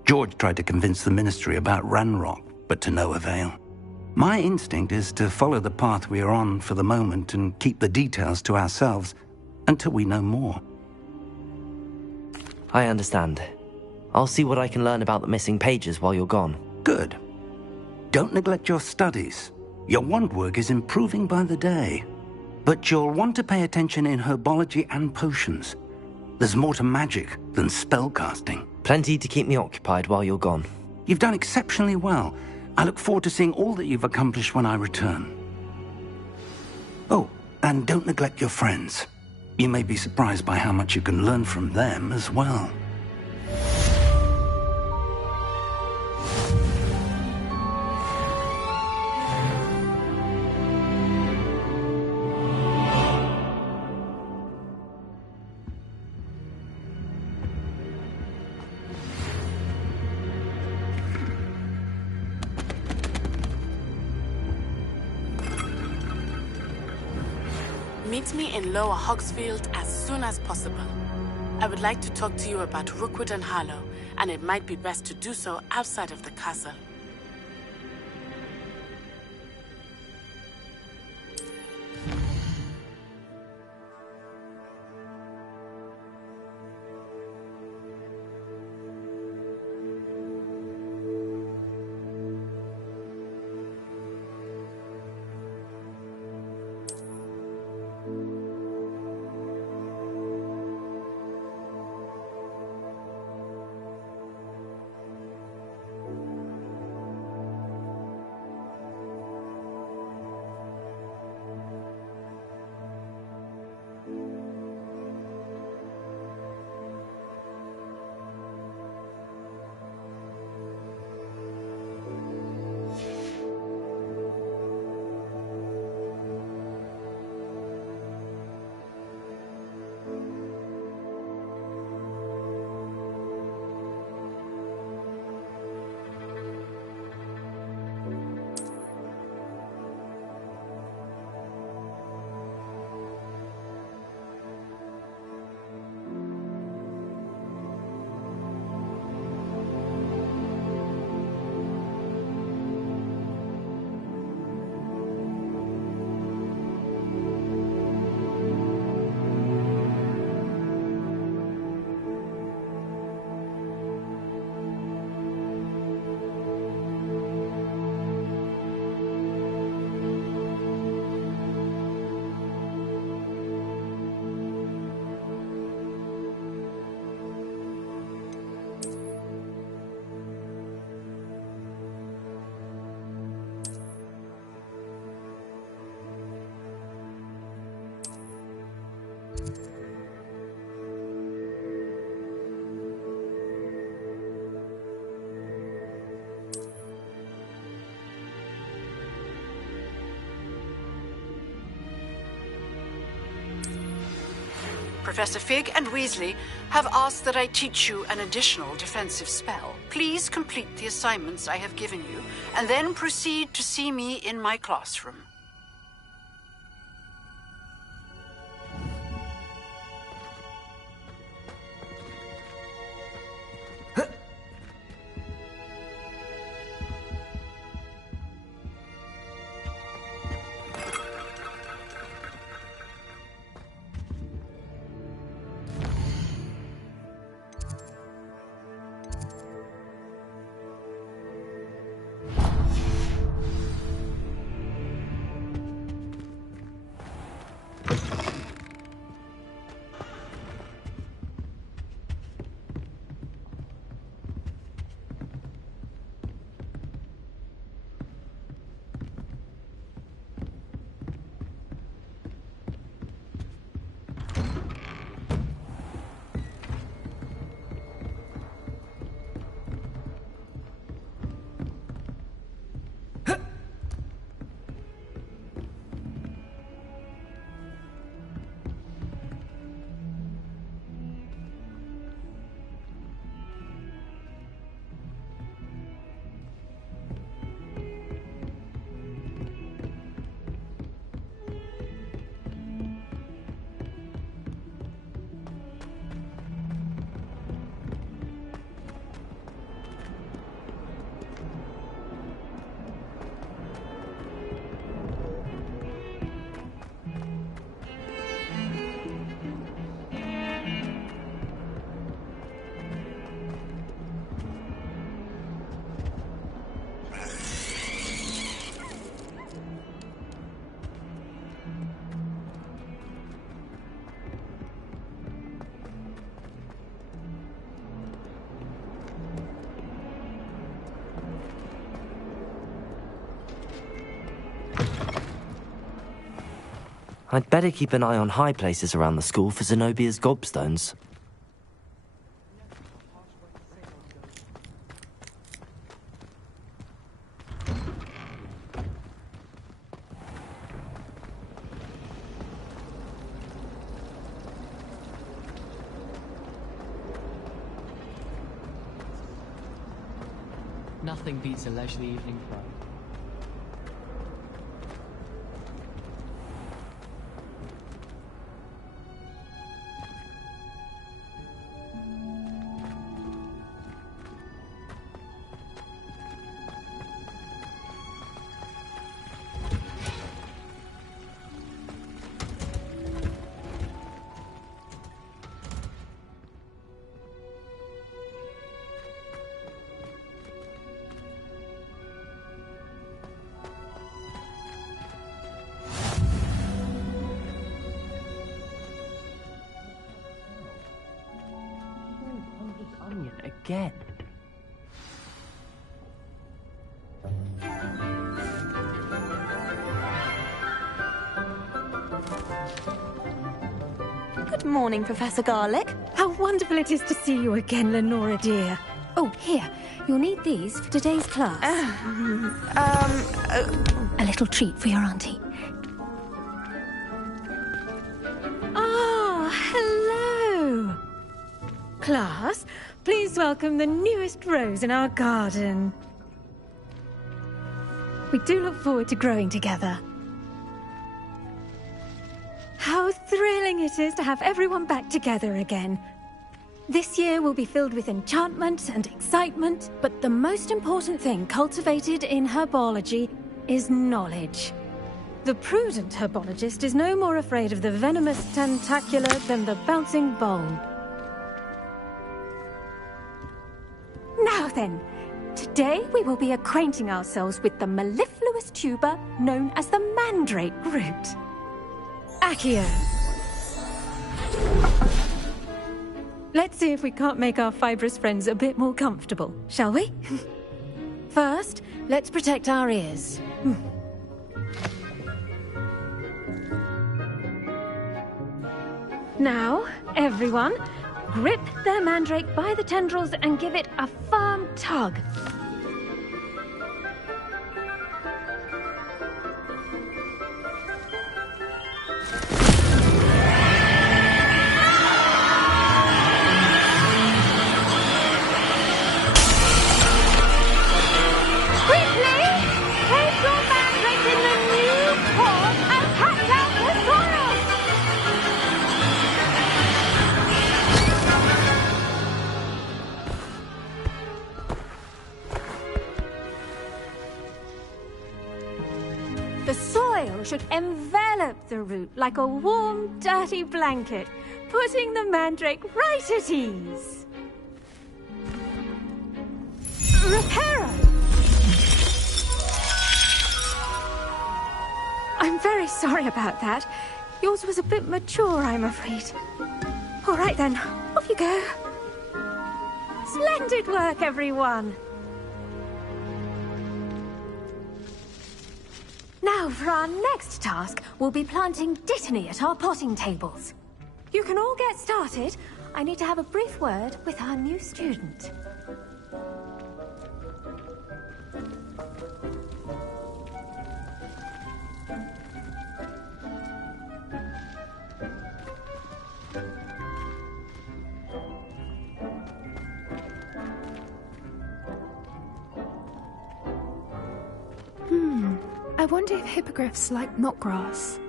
George tried to convince the ministry about Ranrock, but to no avail. My instinct is to follow the path we are on for the moment and keep the details to ourselves until we know more. I understand. I'll see what I can learn about the missing pages while you're gone. Good. Don't neglect your studies. Your wand work is improving by the day. But you'll want to pay attention in herbology and potions. There's more to magic than spellcasting. Plenty to keep me occupied while you're gone. You've done exceptionally well. I look forward to seeing all that you've accomplished when I return. Oh, and don't neglect your friends. You may be surprised by how much you can learn from them as well. Meet me in Lower Hogsfield as soon as possible. I would like to talk to you about Rookwood and Harlow, and it might be best to do so outside of the castle. Professor Fig and Weasley have asked that I teach you an additional defensive spell. Please complete the assignments I have given you, and then proceed to see me in my classroom. I'd better keep an eye on high places around the school for Zenobia's gobstones. Nothing beats a leisurely evening flight. again. Good morning, Professor Garlic. How wonderful it is to see you again, Lenora dear. Oh, here. You'll need these for today's class. A little treat for your auntie. Ah, hello. Class, please welcome the newest rose in our garden. We do look forward to growing together. How thrilling it is to have everyone back together again. This year will be filled with enchantment and excitement, but the most important thing cultivated in herbology is knowledge. The prudent herbologist is no more afraid of the venomous tentacula than the bouncing bulb. Now then, today we will be acquainting ourselves with the mellifluous tuber known as the mandrake root. Accio. Let's see if we can't make our fibrous friends a bit more comfortable, shall we? First, let's protect our ears. Now, everyone, grip their mandrake by the tendrils and give it a firm tug. The soil should envelop the root like a warm, dirty blanket, putting the mandrake right at ease. Reparo! I'm very sorry about that. Yours was a bit mature, I'm afraid. All right then, off you go. Splendid work, everyone. Now, for our next task, we'll be planting Dittany at our potting tables. You can all get started. I need to have a brief word with our new student. I wonder if hippogriffs like knotgrass.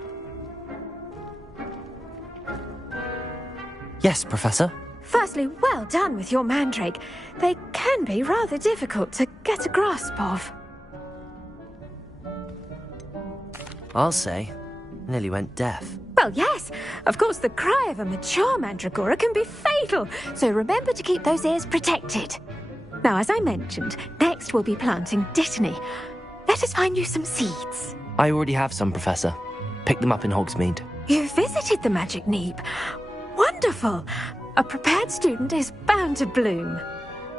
Yes, Professor. Firstly, well done with your mandrake. They can be rather difficult to get a grasp of. I'll say. Nearly went deaf. Well, yes. Of course, the cry of a mature mandragora can be fatal, so remember to keep those ears protected. Now, as I mentioned, next we'll be planting Dittany. Let us find you some seeds. I already have some, Professor. Picked them up in Hogsmeade. You visited the Magic Neep. Wonderful! A prepared student is bound to bloom.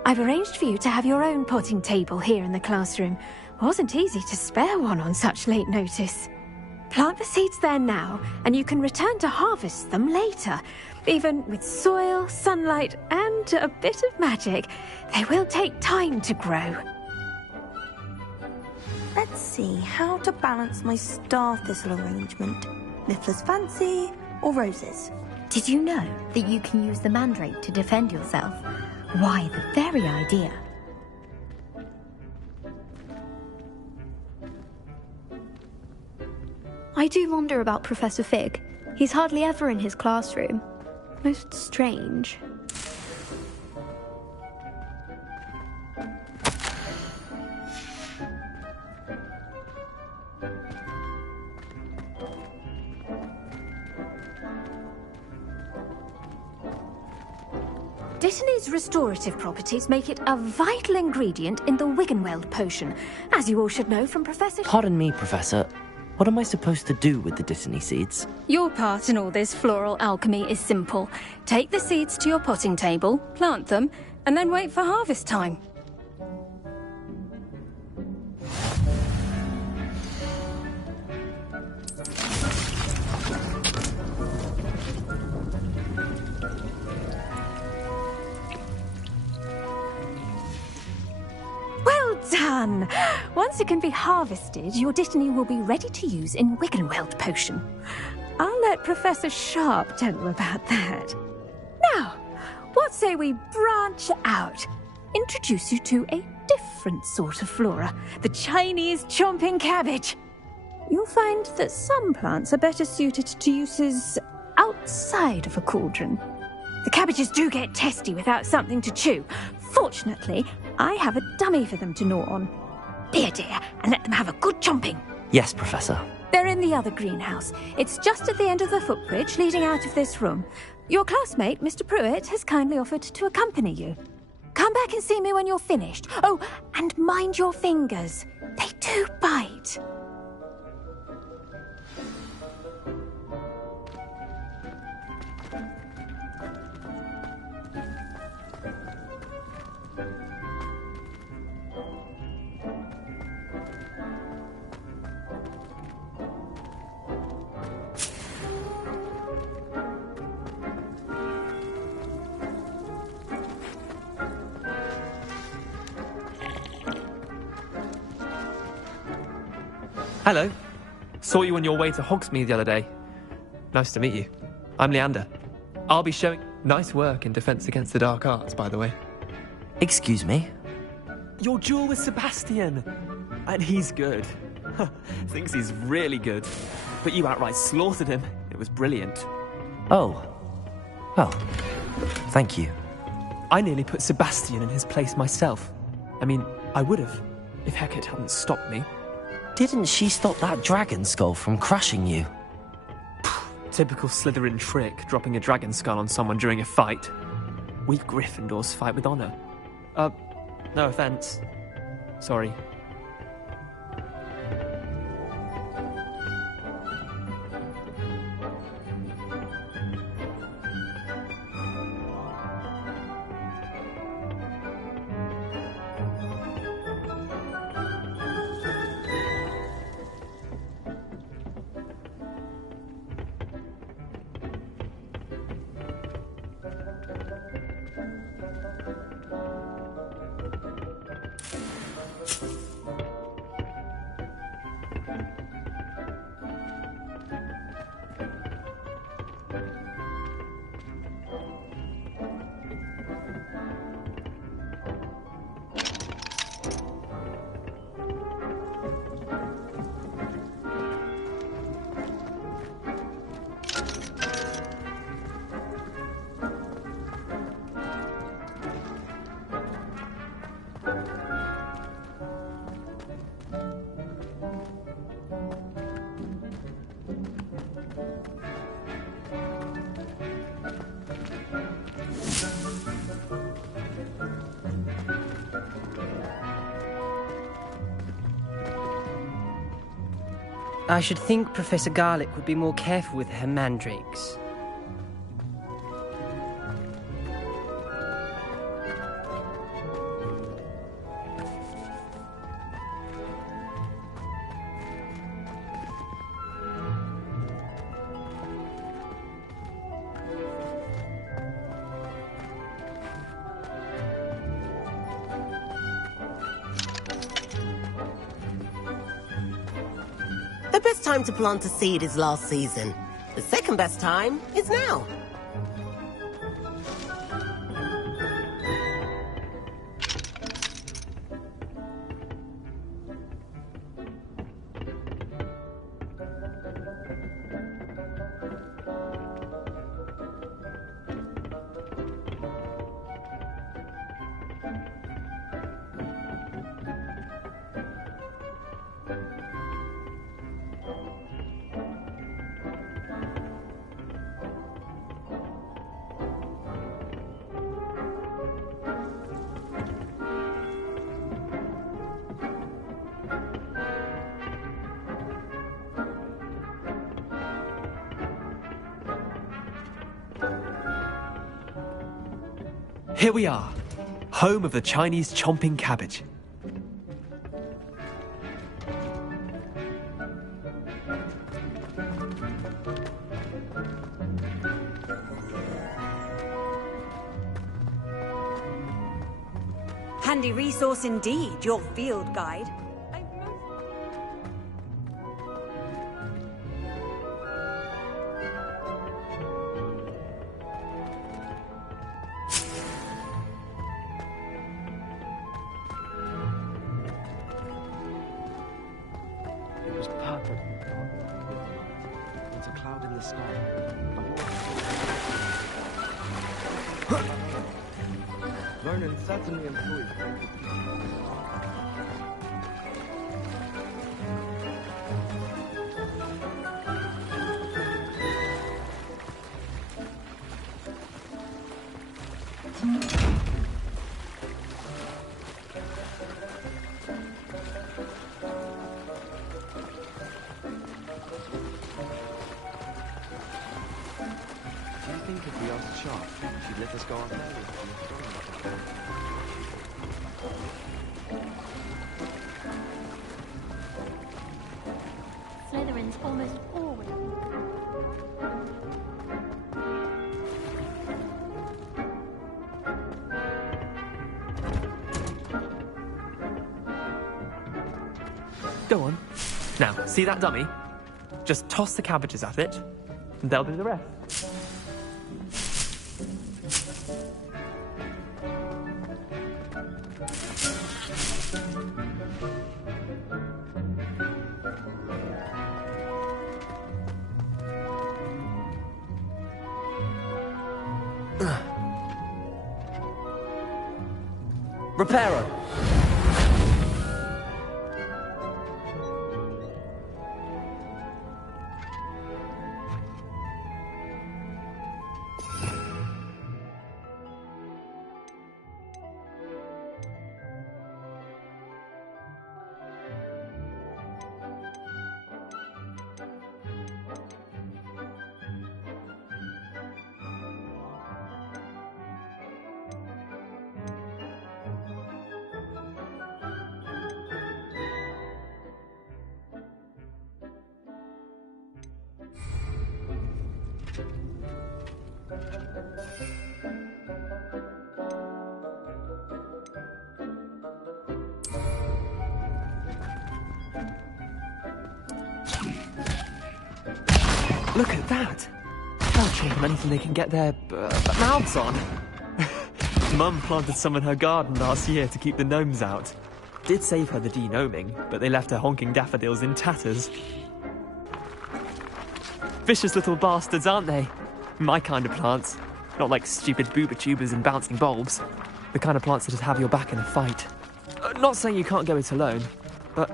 I've arranged for you to have your own potting table here in the classroom. Wasn't easy to spare one on such late notice. Plant the seeds there now, and you can return to harvest them later. Even with soil, sunlight, and a bit of magic, they will take time to grow. Let's see how to balance my star thistle arrangement. Niffler's fancy or roses? Did you know that you can use the mandrake to defend yourself? Why, the very idea. I do wonder about Professor Fig. He's hardly ever in his classroom. Most strange. Dittany's restorative properties make it a vital ingredient in the Wiggenweld potion, as you all should know from Professor... Pardon me, Professor. What am I supposed to do with the Dittany seeds? Your part in all this floral alchemy is simple. Take the seeds to your potting table, plant them, and then wait for harvest time. Well done! Once it can be harvested, your Dittany will be ready to use in Wiggenweld potion. I'll let Professor Sharp tell you about that. Now, what say we branch out? Introduce you to a different sort of flora, the Chinese chomping cabbage. You'll find that some plants are better suited to uses outside of a cauldron. The cabbages do get testy without something to chew. Fortunately, I have a dummy for them to gnaw on. Be a dear and let them have a good chomping. Yes, Professor. They're in the other greenhouse. It's just at the end of the footbridge leading out of this room. Your classmate, Mr. Pruitt, has kindly offered to accompany you. Come back and see me when you're finished. Oh, and mind your fingers. They do bite. Hello. Saw you on your way to Hogsmeade the other day. Nice to meet you. I'm Leander. I'll be showing nice work in Defense Against the Dark Arts, by the way. Excuse me? Your duel with Sebastian. And he's good. Thinks he's really good. But you outright slaughtered him. It was brilliant. Oh. Well, thank you. I nearly put Sebastian in his place myself. I mean, I would have, if Hecate hadn't stopped me. Didn't she stop that dragon skull from crushing you? Typical Slytherin trick, dropping a dragon skull on someone during a fight. We Gryffindors fight with honor. No offense. Sorry. I should think Professor Garlick would be more careful with her mandrakes. The best time to plant a seed is last season. The second best time is now. Here we are. home of the Chinese chomping cabbage. Handy resource indeed, your field guide. It was perfect. It's a cloud in the sky. Vernon certainly improved. Do you think if we asked Sharp, she'd let us go on there? Slytherin's almost always... Go on. Now, see that dummy? Just toss the cabbages at it, and they'll do the rest. Reparo! Look at that! They'll chomp on anything they can get their mouths on. Mum planted some in her garden last year to keep the gnomes out. Did save her the denoming, but they left her honking daffodils in tatters. Vicious little bastards, aren't they? My kind of plants. Not like stupid booba tubers and bouncing bulbs. The kind of plants that just have your back in a fight. Not saying you can't go it alone, but...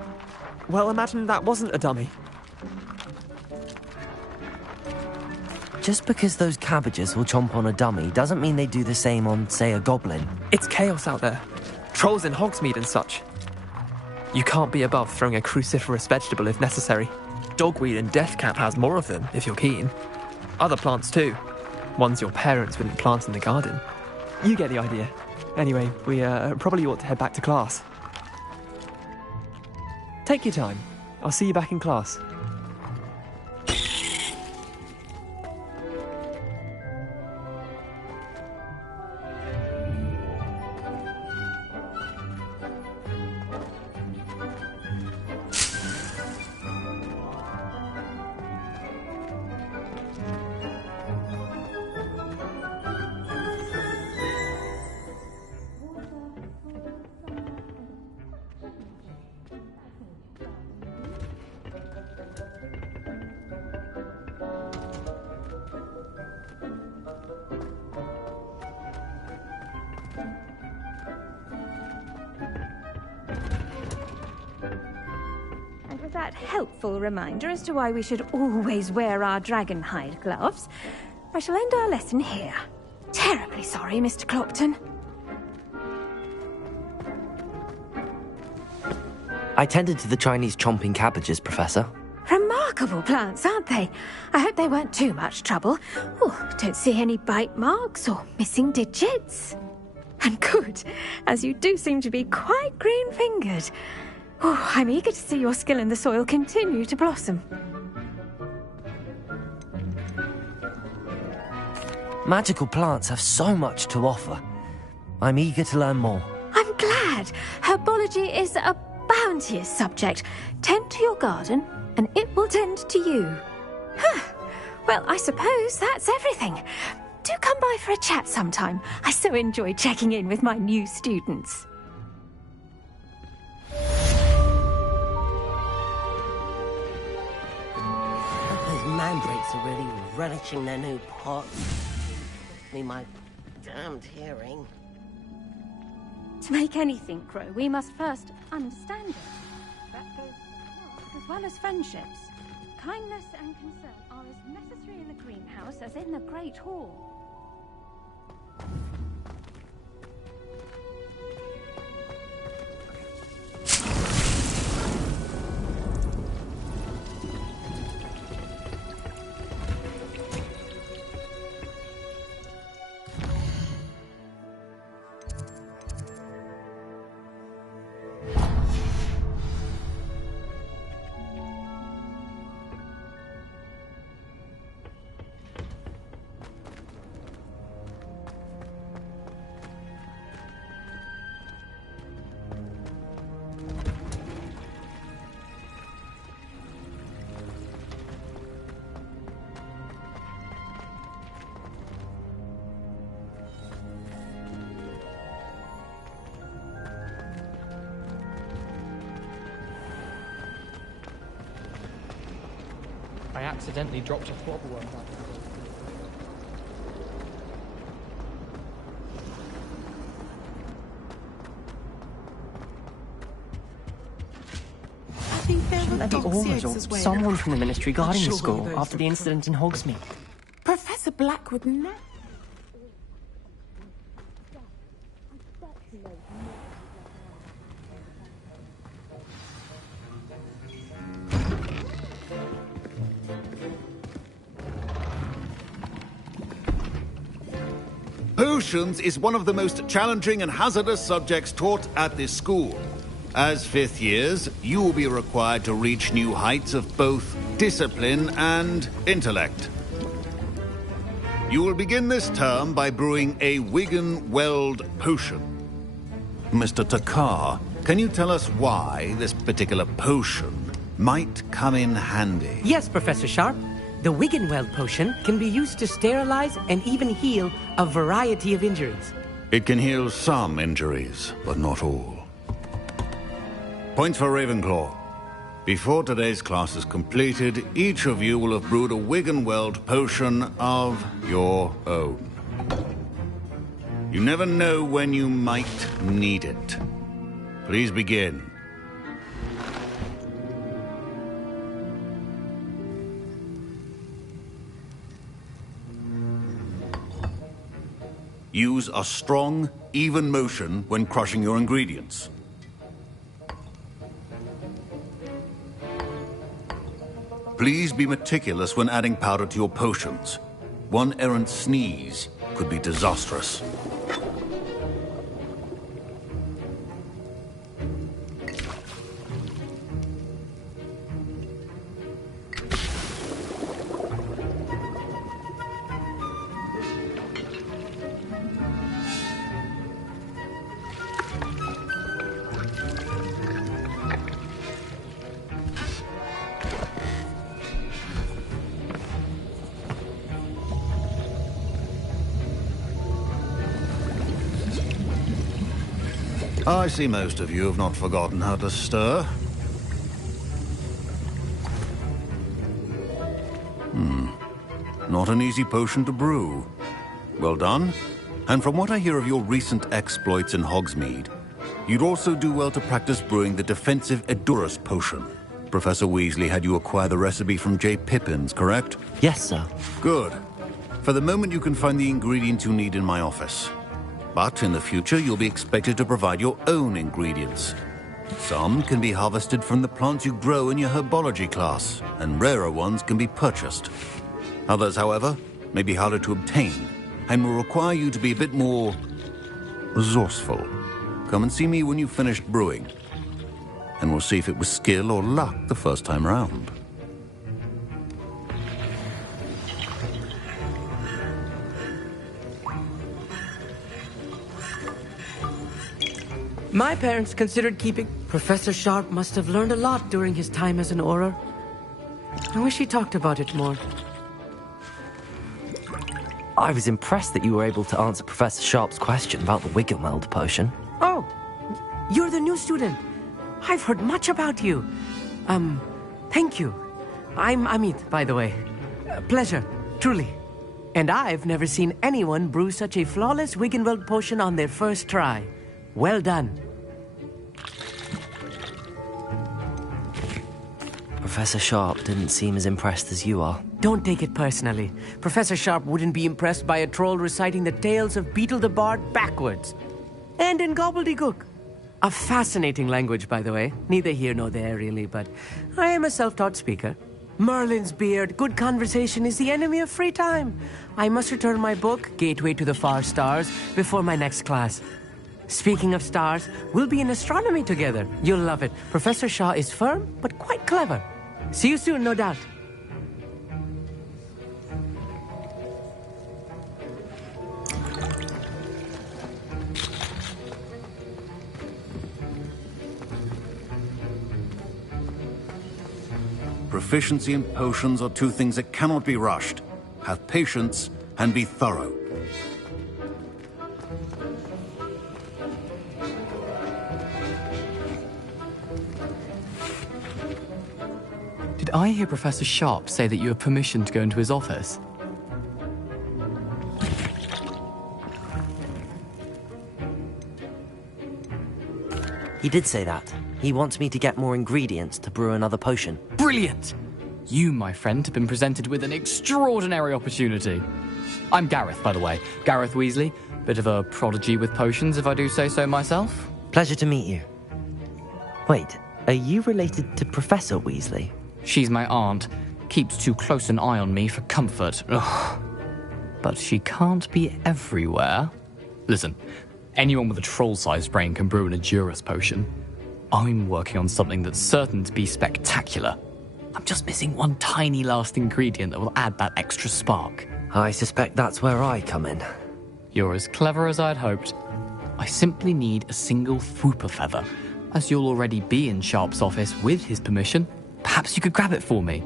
well, imagine that wasn't a dummy. Just because those cabbages will chomp on a dummy doesn't mean they do the same on, say, a goblin. It's chaos out there. Trolls in Hogsmeade and such. You can't be above throwing a cruciferous vegetable if necessary. Dogweed and deathcap has more of them, if you're keen. Other plants too. Ones your parents wouldn't plant in the garden. You get the idea. Anyway, we probably ought to head back to class. Take your time. I'll see you back in class. That helpful reminder as to why we should always wear our dragon hide gloves, I shall end our lesson here. Terribly sorry, Mr. Clopton. I tended to the Chinese chomping cabbages, Professor. Remarkable plants, aren't they? I hope they weren't too much trouble. Oh, don't see any bite marks or missing digits. And good, as you do seem to be quite green-fingered. Oh, I'm eager to see your skill in the soil continue to blossom. Magical plants have so much to offer. I'm eager to learn more. I'm glad. Herbology is a bounteous subject. Tend to your garden, and it will tend to you. Well, I suppose that's everything. Do come by for a chat sometime. I so enjoy checking in with my new students. Those mandrakes are really relishing their new pots. Me my damned hearing. To make anything grow, we must first understand it. That goes as well as friendships. Kindness and concern are as necessary in the greenhouse as in the Great Hall. I accidentally dropped a flobberworm. Lady Aura's or someone from the Ministry guarding the school after the incident in Hogsmeade. Professor Black would never... Potions is one of the most challenging and hazardous subjects taught at this school. As fifth years, you will be required to reach new heights of both discipline and intellect. You will begin this term by brewing a Wigan-Weld potion. Mr. Takar, can you tell us why this particular potion might come in handy? Yes, Professor Sharp. The Wigan-Weld potion can be used to sterilize and even heal a variety of injuries. It can heal some injuries, but not all. Points for Ravenclaw. Before today's class is completed, each of you will have brewed a Wigan-Weld potion of your own. You never know when you might need it. Please begin. Use a strong, even motion when crushing your ingredients. Please be meticulous when adding powder to your potions. One errant sneeze could be disastrous. I see most of you have not forgotten how to stir. Not an easy potion to brew. Well done. And from what I hear of your recent exploits in Hogsmeade, you'd also do well to practice brewing the defensive Edurus potion. Professor Weasley had you acquire the recipe from J. Pippins, correct? Yes, sir. Good. For the moment, you can find the ingredients you need in my office. But in the future, you'll be expected to provide your own ingredients. Some can be harvested from the plants you grow in your herbology class, and rarer ones can be purchased. Others, however, may be harder to obtain, and will require you to be a bit more resourceful. Come and see me when you've finished brewing, and we'll see if it was skill or luck the first time round. My parents considered keeping... Professor Sharp must have learned a lot during his time as an Auror. I wish he talked about it more. I was impressed that you were able to answer Professor Sharp's question about the Wiggenweld potion. Oh, you're the new student. I've heard much about you. Thank you. I'm Amit, by the way. Pleasure, truly. And I've never seen anyone brew such a flawless Wiggenweld potion on their first try. Well done. Professor Sharp didn't seem as impressed as you are. Don't take it personally. Professor Sharp wouldn't be impressed by a troll reciting the tales of Beetle the Bard backwards. And in gobbledygook. A fascinating language, by the way. Neither here nor there, really, but I am a self-taught speaker. Merlin's beard, good conversation is the enemy of free time. I must return my book, Gateway to the Far Stars, before my next class. Speaking of stars, we'll be in astronomy together. You'll love it. Professor Shaw is firm, but quite clever. See you soon, no doubt. Proficiency and potions are two things that cannot be rushed. Have patience and be thorough. Did I hear Professor Sharp say that you have permission to go into his office? He did say that. He wants me to get more ingredients to brew another potion. Brilliant! You, my friend, have been presented with an extraordinary opportunity. I'm Gareth, by the way. Gareth Weasley. Bit of a prodigy with potions, if I do say so myself. Pleasure to meet you. Wait, are you related to Professor Weasley? She's my aunt. Keeps too close an eye on me for comfort. Ugh. But she can't be everywhere. Listen, anyone with a troll-sized brain can brew an Edurus potion. I'm working on something that's certain to be spectacular. I'm just missing one tiny last ingredient that will add that extra spark. I suspect that's where I come in. You're as clever as I'd hoped. I simply need a single Fwooper feather. As you'll already be in Sharp's office with his permission, perhaps you could grab it for me.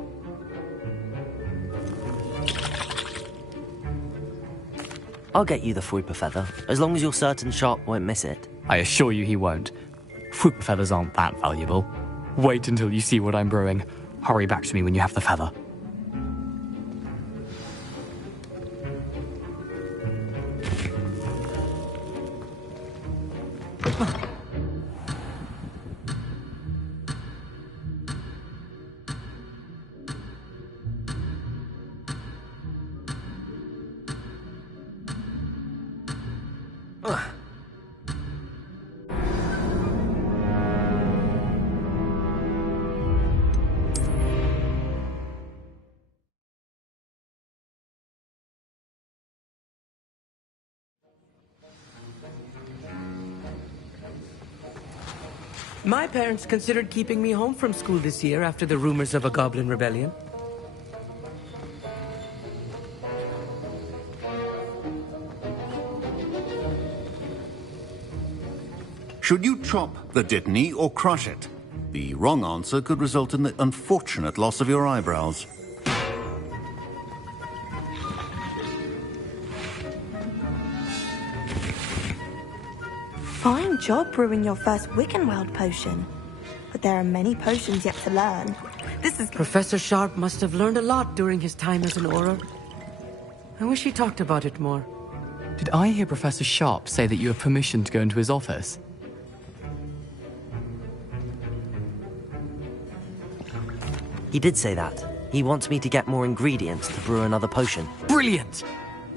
I'll get you the Fwooper feather, as long as you're certain Sharp won't miss it. I assure you he won't. Fwooper feathers aren't that valuable. Wait until you see what I'm brewing. Hurry back to me when you have the feather. My parents considered keeping me home from school this year after the rumors of a goblin rebellion. Should you chop the Dittany or crush it? The wrong answer could result in the unfortunate loss of your eyebrows. Fine job brewing your first Wiggenweld potion. But there are many potions yet to learn. This is... Professor Sharp must have learned a lot during his time as an Auror. I wish he talked about it more. Did I hear Professor Sharp say that you have permission to go into his office? He did say that. He wants me to get more ingredients to brew another potion. Brilliant!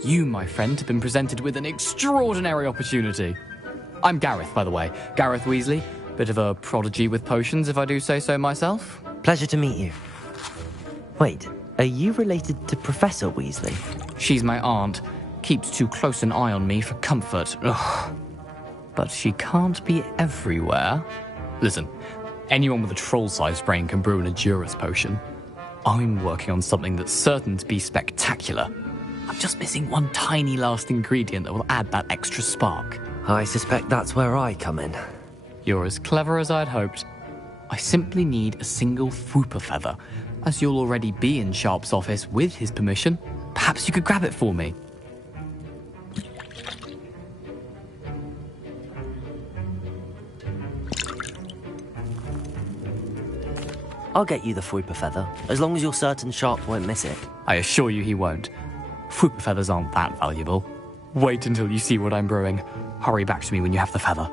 You, my friend, have been presented with an extraordinary opportunity. I'm Gareth, by the way. Gareth Weasley. Bit of a prodigy with potions, if I do say so myself. Pleasure to meet you. Wait, are you related to Professor Weasley? She's my aunt. Keeps too close an eye on me for comfort. Ugh. but she can't be everywhere. Listen, anyone with a troll-sized brain can brew an Adurus potion. I'm working on something that's certain to be spectacular. I'm just missing one tiny last ingredient that will add that extra spark. I suspect that's where I come in. You're as clever as I'd hoped. I simply need a single Fwooper feather. As you'll already be in Sharp's office with his permission, perhaps you could grab it for me. I'll get you the Fwooper feather, as long as you're certain Sharp won't miss it. I assure you he won't. Fwooper feathers aren't that valuable. Wait until you see what I'm brewing. Hurry back to me when you have the feather.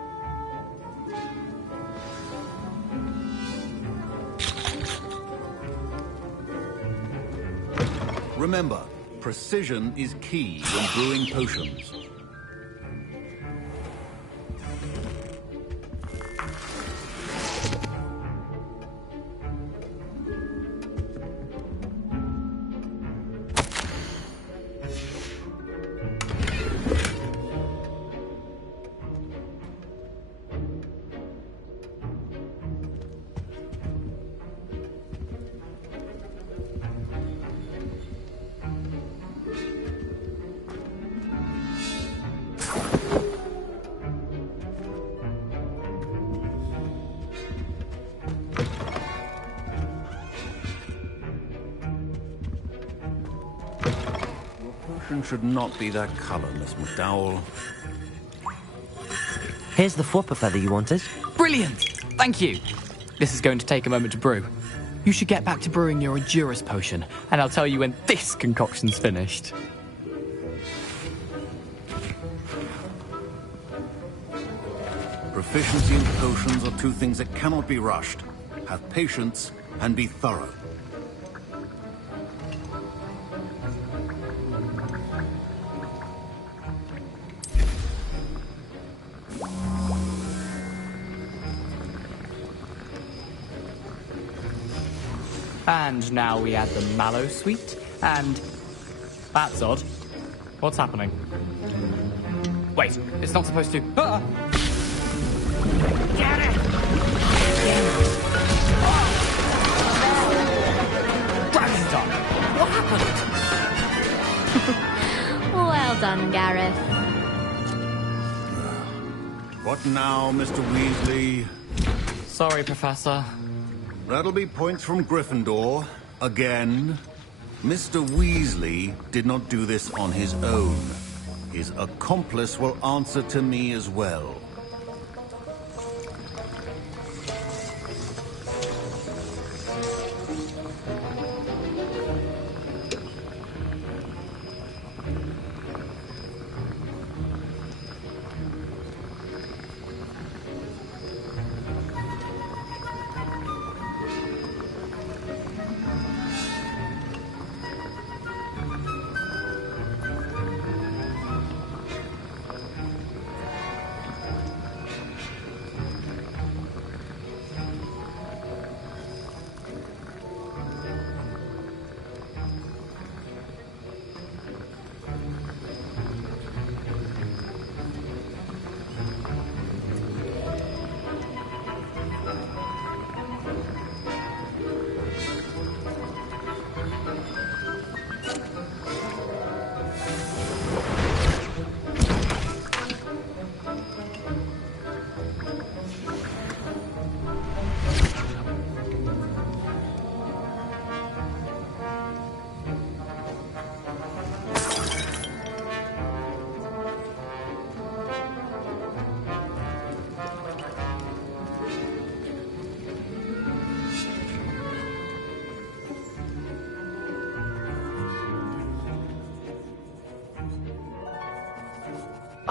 Remember, precision is key when brewing potions. Should not be that color, Miss McDowell. Here's the Fwooper feather you wanted. Brilliant! Thank you. This is going to take a moment to brew. You should get back to brewing your Adurus potion, and I'll tell you when this concoction's finished. Proficiency and potions are two things that cannot be rushed. Have patience and be thorough. And now we add the mallow sweet, and... That's odd. What's happening? Wait, it's not supposed to... Ah! Get it! Dragon's What happened? Well done, Gareth. What now, Mr. Weasley? Sorry, Professor. That'll be points from Gryffindor. Again. Mr. Weasley did not do this on his own. His accomplice will answer to me as well.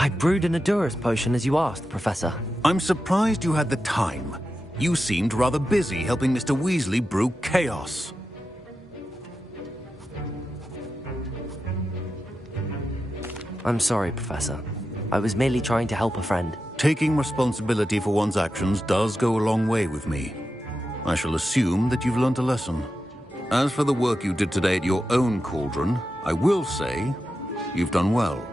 I brewed an Adurus potion as you asked, Professor. I'm surprised you had the time. You seemed rather busy helping Mr. Weasley brew chaos. I'm sorry, Professor. I was merely trying to help a friend. Taking responsibility for one's actions does go a long way with me. I shall assume that you've learnt a lesson. As for the work you did today at your own cauldron, I will say you've done well.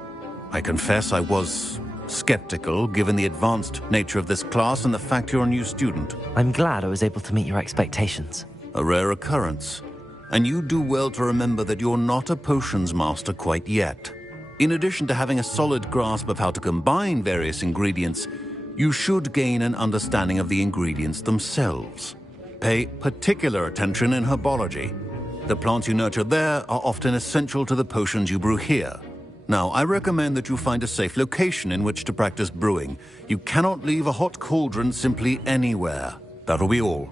I confess I was skeptical given the advanced nature of this class and the fact you're a new student. I'm glad I was able to meet your expectations. A rare occurrence. And you do well to remember that you're not a potions master quite yet. In addition to having a solid grasp of how to combine various ingredients, you should gain an understanding of the ingredients themselves. Pay particular attention in herbology. The plants you nurture there are often essential to the potions you brew here. Now, I recommend that you find a safe location in which to practice brewing. You cannot leave a hot cauldron simply anywhere. That'll be all.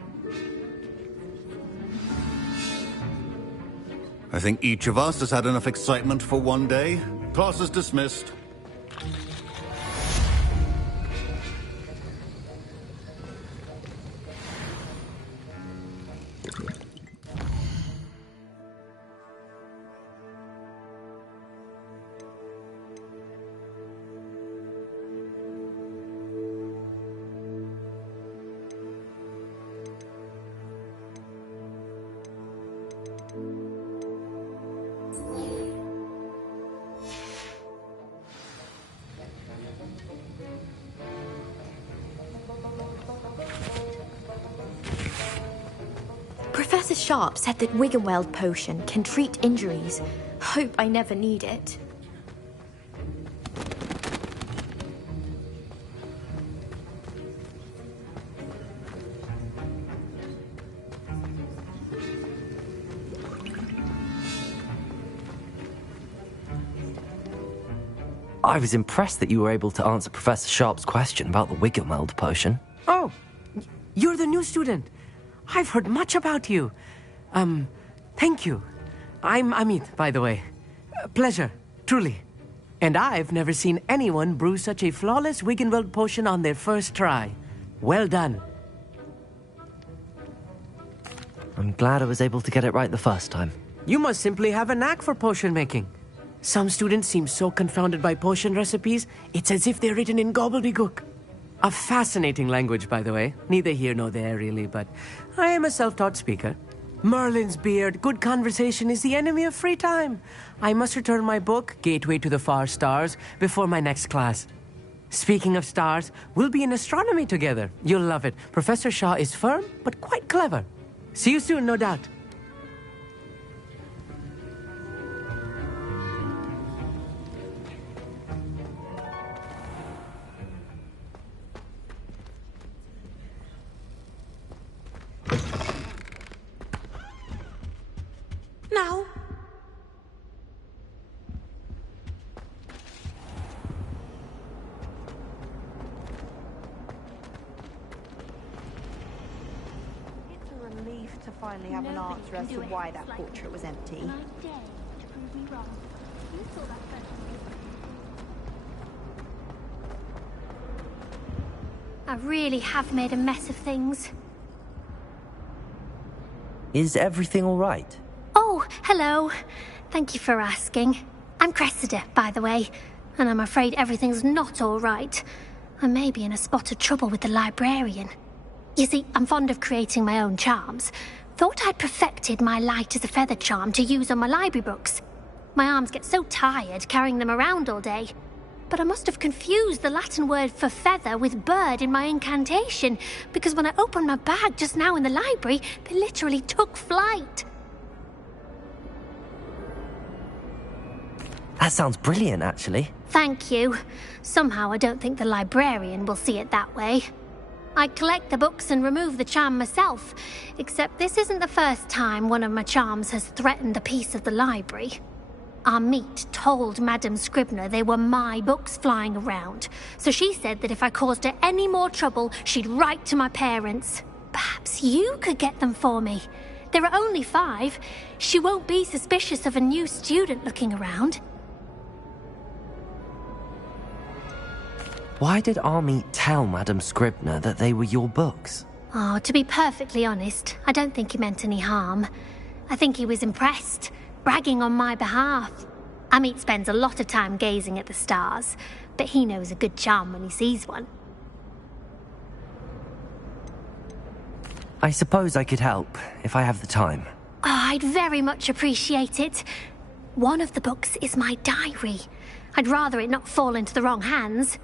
I think each of us has had enough excitement for one day. Class is dismissed. Professor Sharp said that Wiggenweld potion can treat injuries. Hope I never need it. I was impressed that you were able to answer Professor Sharp's question about the Wiggenweld potion. Oh, you're the new student. I've heard much about you. Thank you. I'm Amit, by the way. Pleasure, truly. And I've never seen anyone brew such a flawless Wiggenweld potion on their first try. Well done. I'm glad I was able to get it right the first time. You must simply have a knack for potion making. Some students seem so confounded by potion recipes, it's as if they're written in gobbledygook. A fascinating language, by the way. Neither here nor there, really, but I am a self-taught speaker. Merlin's beard, good conversation is the enemy of free time. I must return my book, Gateway to the Far Stars, before my next class. Speaking of stars, we'll be in astronomy together. You'll love it. Professor Shaw is firm, but quite clever. See you soon, no doubt. Now. It's a relief to finally have an answer as to why that portrait was empty. I really have made a mess of things. Is everything all right? Oh, hello. Thank you for asking. I'm Cressida, by the way, and I'm afraid everything's not all right. I may be in a spot of trouble with the librarian. You see, I'm fond of creating my own charms. Thought I'd perfected my light as a feather charm to use on my library books. My arms get so tired carrying them around all day. But I must have confused the Latin word for feather with bird in my incantation, because when I opened my bag just now in the library, they literally took flight. That sounds brilliant, actually. Thank you. Somehow I don't think the librarian will see it that way. I collect the books and remove the charm myself, except this isn't the first time one of my charms has threatened a piece of the library. Amit told Madame Scribner they were my books flying around, so she said that if I caused her any more trouble, she'd write to my parents. Perhaps you could get them for me. There are only 5. She won't be suspicious of a new student looking around. Why did Amit tell Madame Scribner that they were your books? Oh, to be perfectly honest, I don't think he meant any harm. I think he was impressed, bragging on my behalf. Amit spends a lot of time gazing at the stars, but he knows a good charm when he sees one. I suppose I could help, if I have the time. Oh, I'd very much appreciate it. One of the books is my diary. I'd rather it not fall into the wrong hands.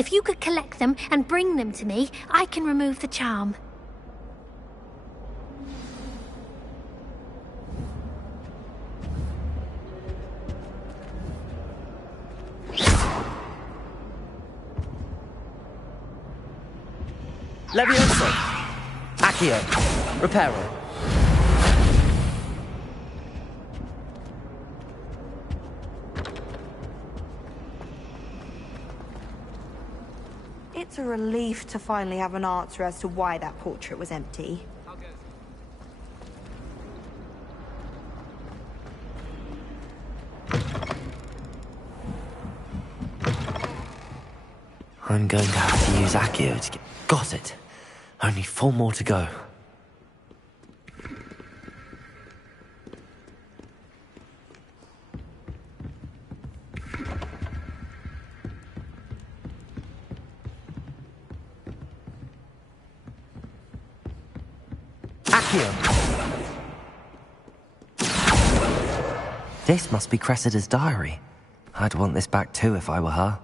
If you could collect them and bring them to me, I can remove the charm. Levioso! Accio! Reparo! It's a relief to finally have an answer as to why that portrait was empty. I'm going to have to use Accio to get... Got it! Only 4 more to go. Accio! This must be Cressida's diary. I'd want this back too if I were her.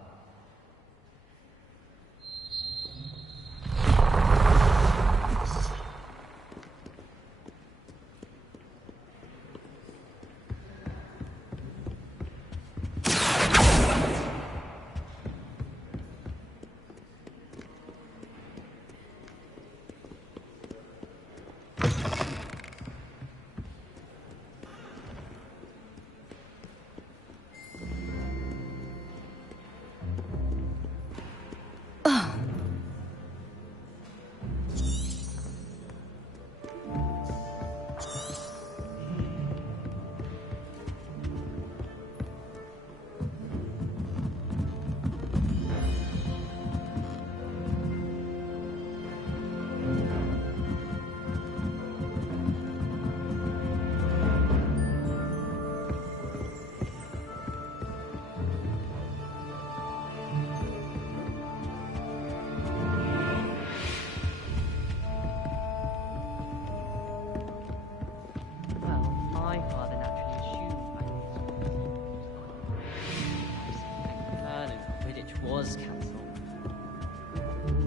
Was cancelled.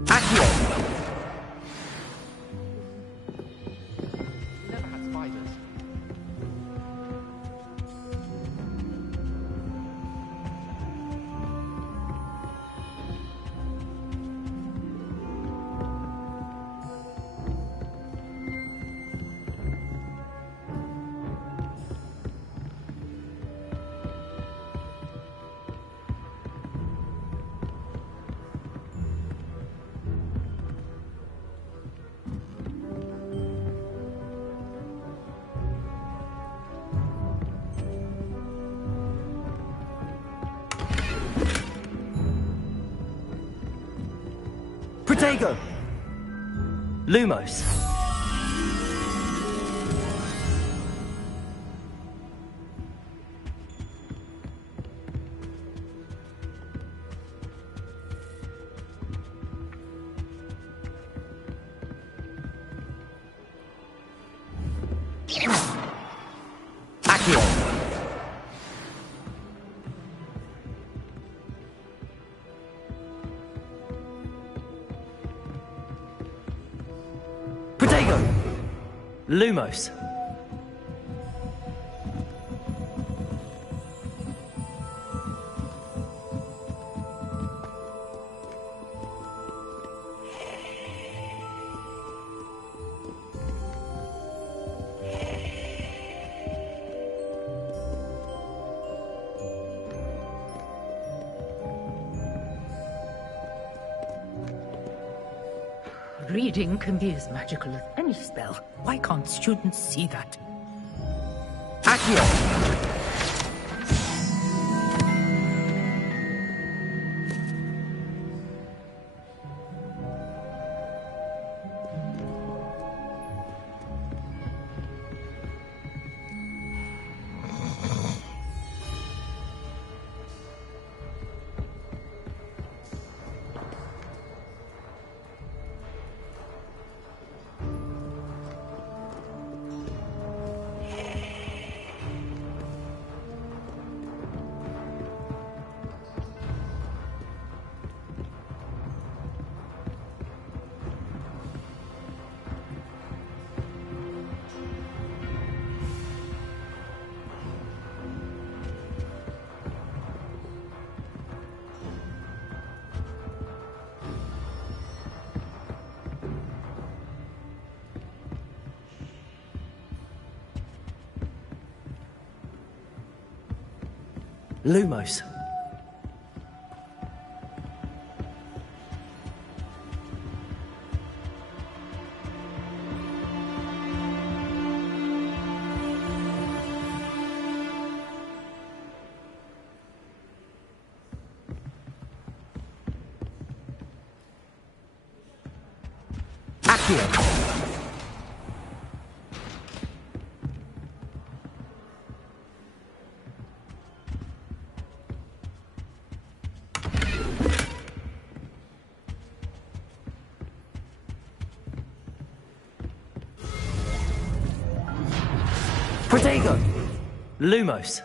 Accio! Never had spiders. Protego! Lumos! Accio! Protego! Lumos! Reading can be as magical as any spell. Why can't students see that? Accio! Lumos. Protego! Lumos.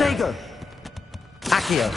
Protego! Accio.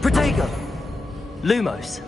Protego! Lumos.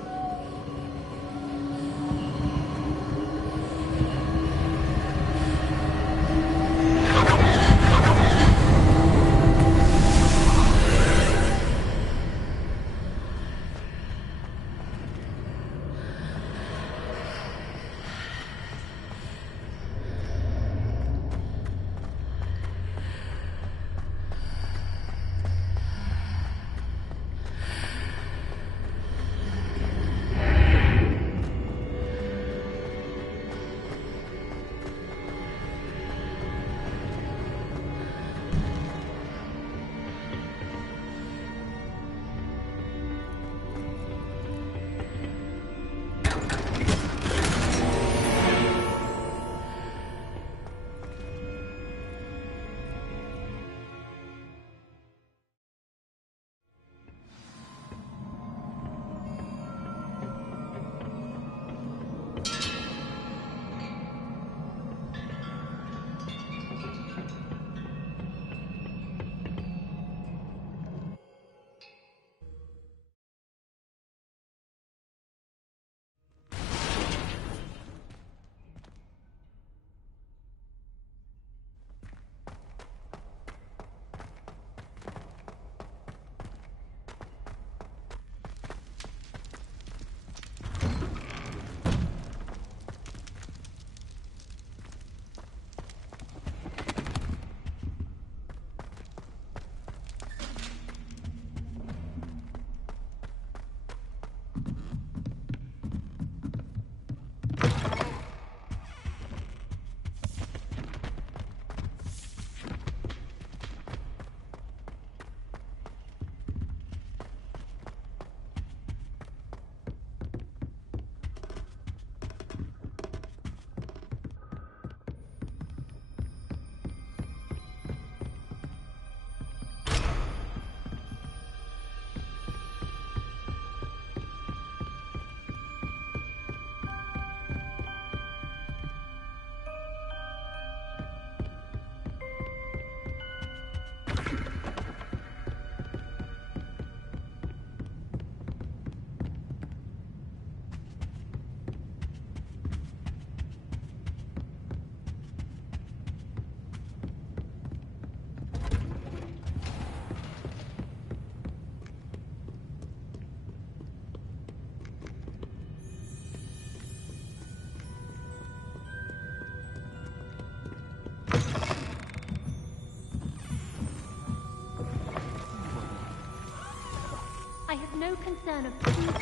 no concern of people.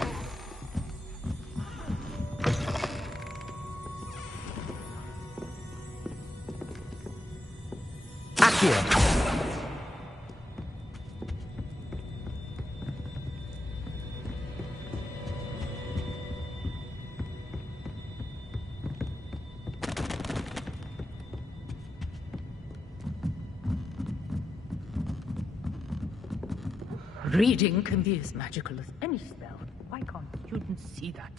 Accio! Reading can be as magical as any spell. Why can't students see that?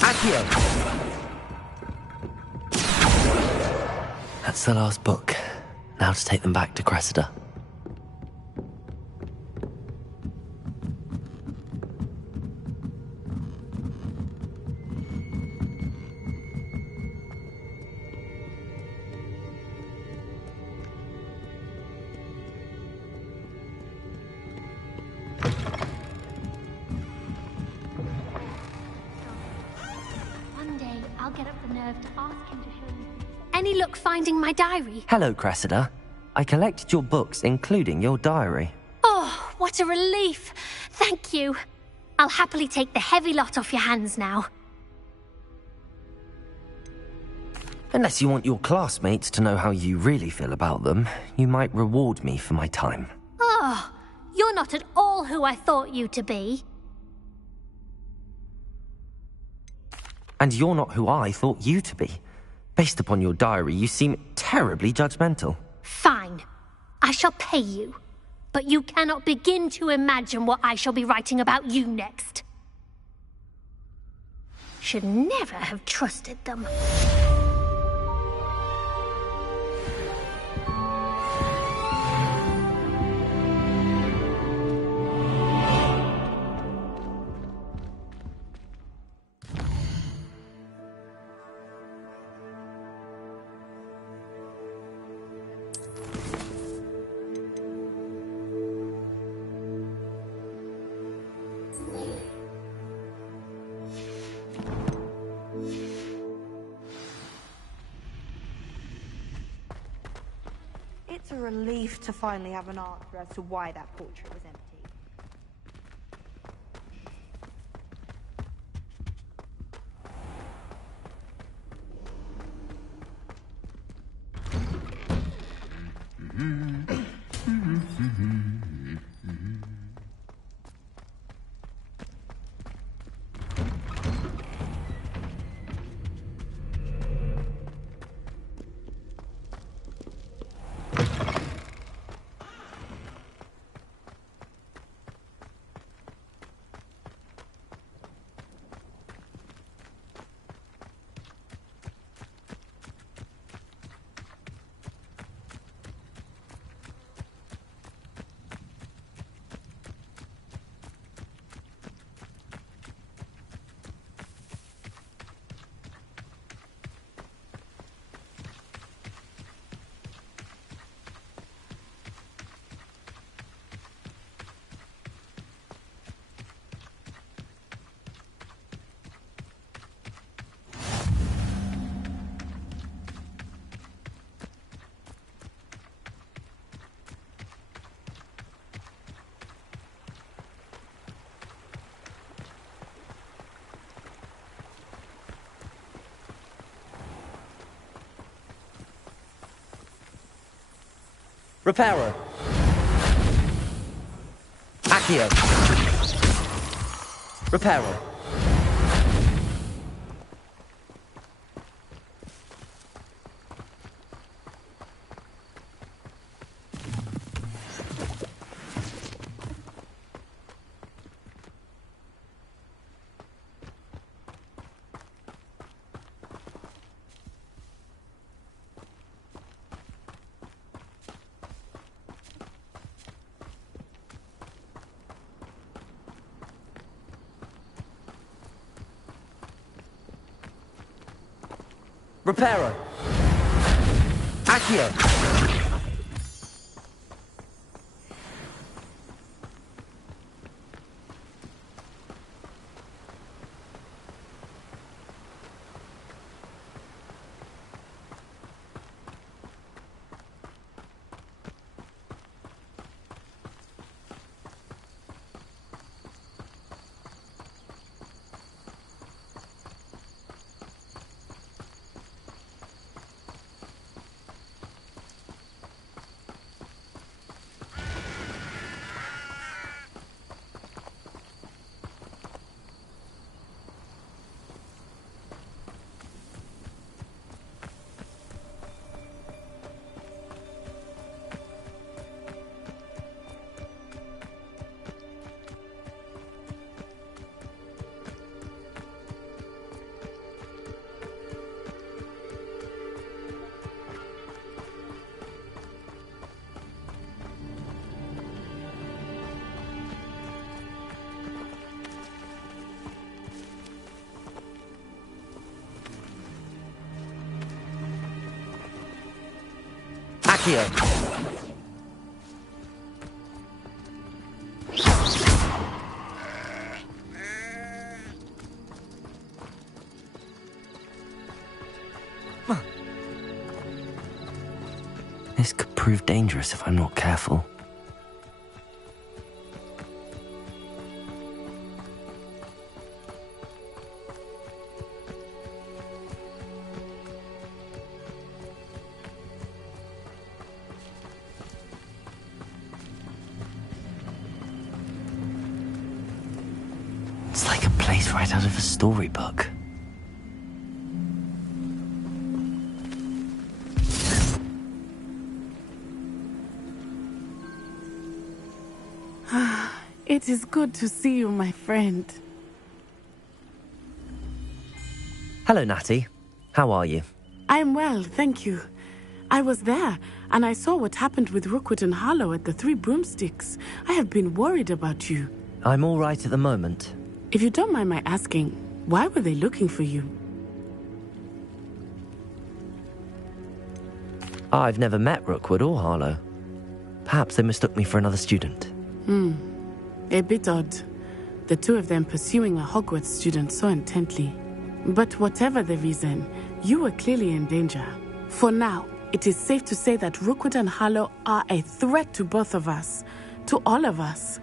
Accio! That's the last book. Now to take them back to Cressida. One day, I'll get up the nerve to ask him to show me. Any luck finding my diary? Hello, Cressida. I collected your books, including your diary. Oh, what a relief. Thank you. I'll happily take the heavy lot off your hands now. Unless you want your classmates to know how you really feel about them, you might reward me for my time. Oh, you're not at all who I thought you to be. And you're not who I thought you to be. Based upon your diary, you seem terribly judgmental. Fine. I shall pay you. But you cannot begin to imagine what I shall be writing about you next. Should never have trusted them. It's a relief to finally have an answer as to why that portrait was empty. Reparo. Accio. Reparo. Reparo. Accio. Accio. This could prove dangerous if I'm not careful. It's like a place right out of a storybook. It is good to see you, my friend. Hello, Natty. How are you? I'm well, thank you. I was there, and I saw what happened with Rookwood and Harlow at the Three Broomsticks. I have been worried about you. I'm all right at the moment. If you don't mind my asking, why were they looking for you? I've never met Rookwood or Harlow. Perhaps they mistook me for another student. A bit odd. The two of them pursuing a Hogwarts student so intently. But whatever the reason, you were clearly in danger. For now, it is safe to say that Rookwood and Harlow are a threat to both of us. To all of us.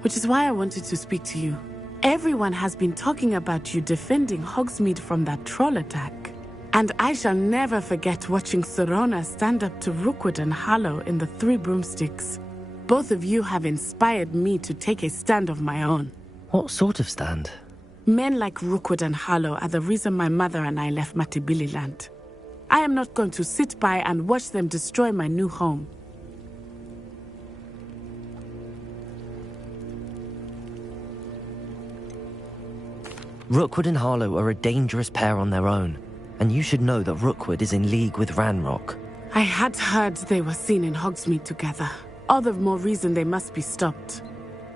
Which is why I wanted to speak to you. Everyone has been talking about you defending Hogsmeade from that troll attack. And I shall never forget watching Serona stand up to Rookwood and Harlow in the Three Broomsticks. Both of you have inspired me to take a stand of my own. What sort of stand? Men like Rookwood and Harlow are the reason my mother and I left Mattibililand. I am not going to sit by and watch them destroy my new home. Rookwood and Harlow are a dangerous pair on their own, and you should know that Rookwood is in league with Ranrock. I had heard they were seen in Hogsmeade together. All the more reason they must be stopped.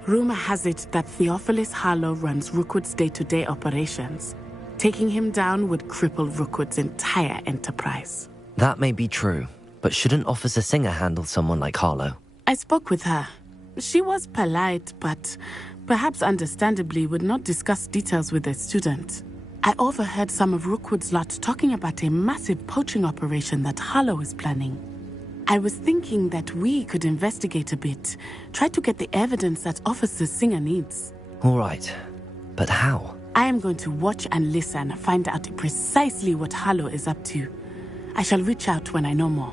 Rumor has it that Theophilus Harlow runs Rookwood's day-to-day operations. Taking him down would cripple Rookwood's entire enterprise. That may be true, but shouldn't Officer Singer handle someone like Harlow? I spoke with her. She was polite, but perhaps understandably would not discuss details with a student. I overheard some of Rookwood's lot talking about a massive poaching operation that Harlow is planning. I was thinking that we could investigate a bit, try to get the evidence that Officer Singer needs. All right, but how? I am going to watch and listen, find out precisely what Harlow is up to. I shall reach out when I know more.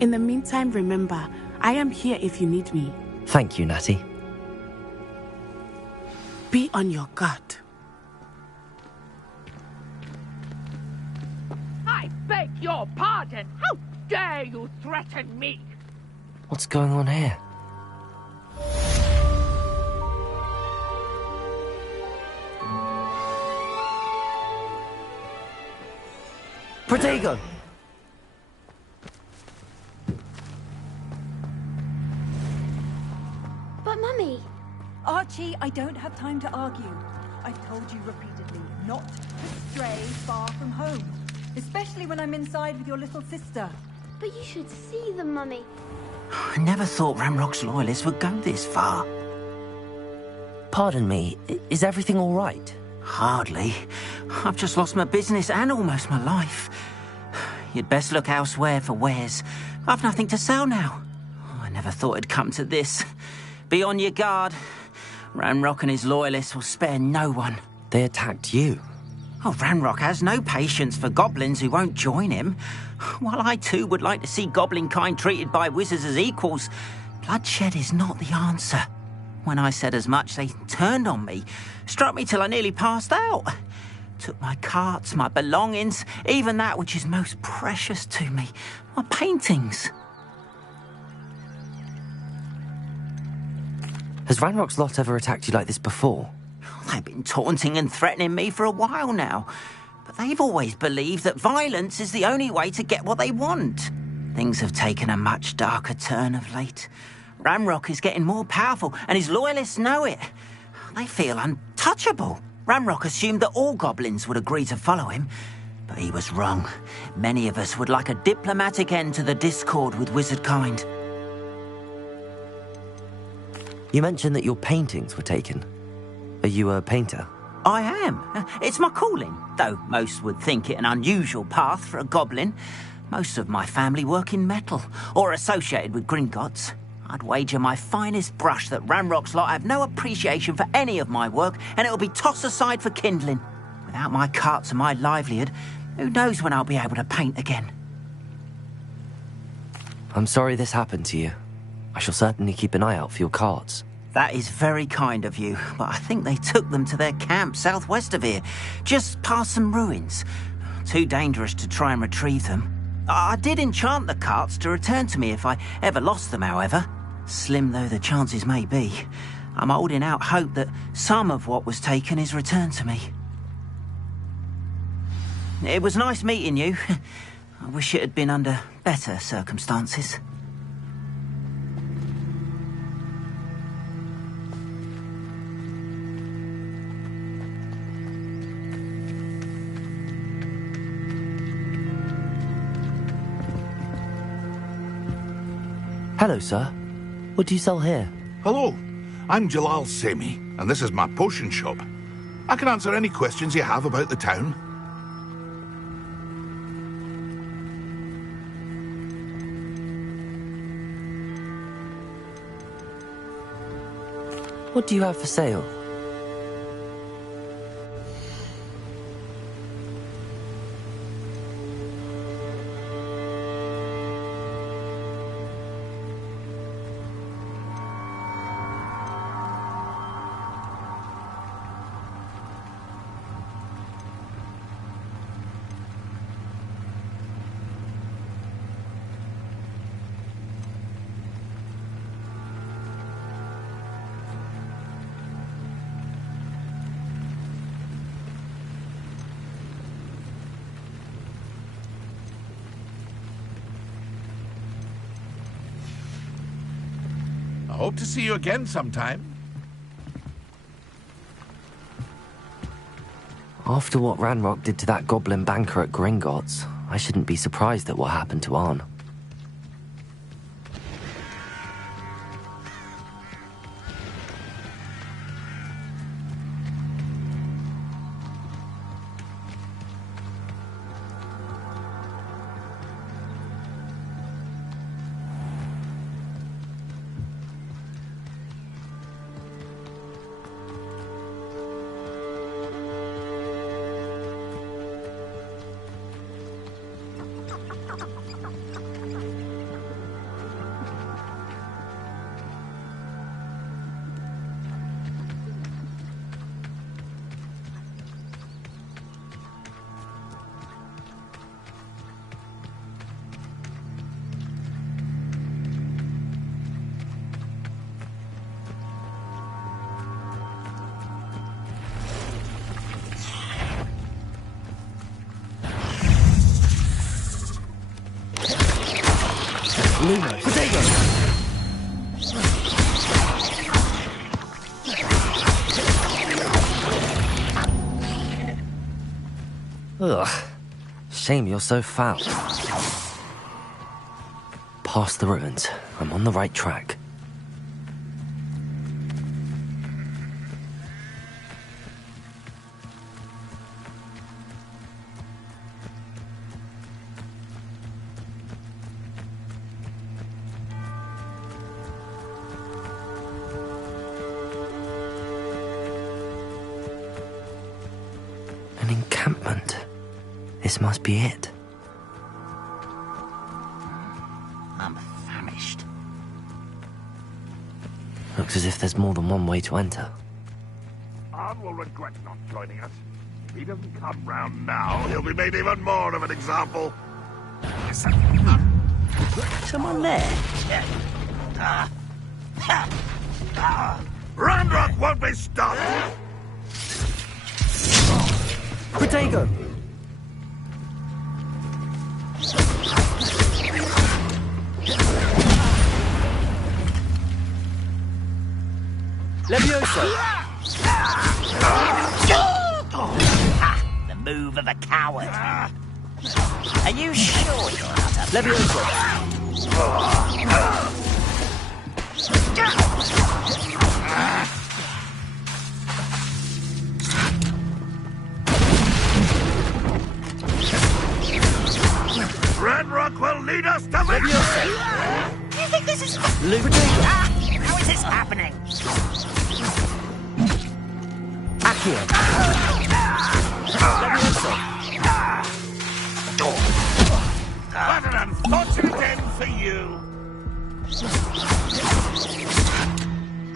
In the meantime, remember, I am here if you need me. Thank you, Natty. Be on your guard. I beg your pardon. How dare you threaten me? What's going on here? Protego! But Mummy... Archie, I don't have time to argue. I've told you repeatedly not to stray far from home. Especially when I'm inside with your little sister. But you should see them, Mummy. I never thought Ranrock's loyalists would go this far. Pardon me, is everything all right? Hardly. I've just lost my business and almost my life. You'd best look elsewhere for wares. I've nothing to sell now. I never thought it'd come to this. Be on your guard. Ranrock and his loyalists will spare no one. They attacked you. Oh, Ranrock has no patience for goblins who won't join him. While I too would like to see goblin kind treated by wizards as equals, bloodshed is not the answer. When I said as much, they turned on me, struck me till I nearly passed out. Took my carts, my belongings, even that which is most precious to me, my paintings. Has Ranrock's lot ever attacked you like this before? They've been taunting and threatening me for a while now, but they've always believed that violence is the only way to get what they want. Things have taken a much darker turn of late. Ranrock is getting more powerful, and his loyalists know it. They feel untouchable. Ranrock assumed that all goblins would agree to follow him. But he was wrong. Many of us would like a diplomatic end to the discord with wizard kind. You mentioned that your paintings were taken. Are you a painter? I am. It's my calling, though most would think it an unusual path for a goblin. Most of my family work in metal, or associated with Gringotts. I'd wager my finest brush that Ranrock's lot have no appreciation for any of my work, and it'll be tossed aside for kindling. Without my carts and my livelihood, who knows when I'll be able to paint again? I'm sorry this happened to you. I shall certainly keep an eye out for your carts. That is very kind of you, but I think they took them to their camp southwest of here, just past some ruins. Too dangerous to try and retrieve them. I did enchant the carts to return to me if I ever lost them, however. Slim though the chances may be, I'm holding out hope that some of what was taken is returned to me. It was nice meeting you. I wish it had been under better circumstances. Hello, sir. What do you sell here? Hello, I'm Jalal Semi, and this is my potion shop. I can answer any questions you have about the town. What do you have for sale? I hope to see you again sometime. After what Ranrock did to that goblin banker at Gringotts, I shouldn't be surprised at what happened to Arn. Ugh. Shame you're so foul. Past the ruins. I'm on the right track. An encampment. This must be it. I'm famished. Looks as if there's more than one way to enter. Arn will regret not joining us. If he doesn't come round now, he'll be made even more of an example. Someone there? Ranrock won't be stopped! Protego! The move of a coward. Are you sure you're not a... Levioso! Red Rock will lead us to victory! You think this is... Luke. How is this happening? Accio! What an unfortunate end for you!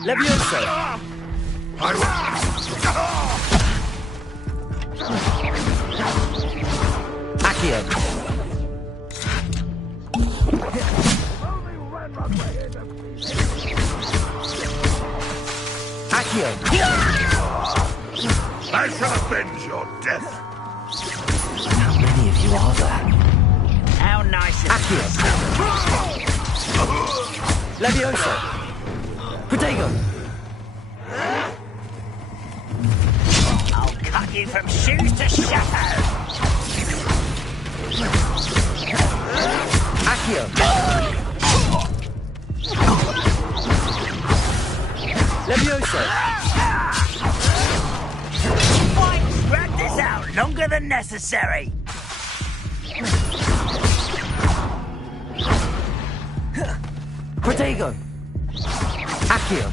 Levioso! Accio! Accio! I shall avenge your death! How many of you are there? How nice of Accio! Levioso! Protego! I'll cut you from shoes to shadow! Accio! Levioso! Why drag this out longer than necessary? Protego! Accio!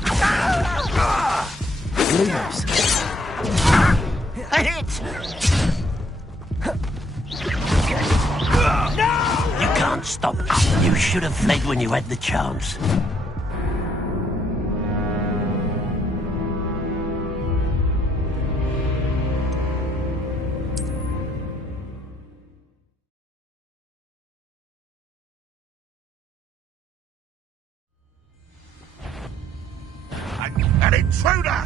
Lumos! A hit! You can't stop. You should have fled when you had the chance. An intruder!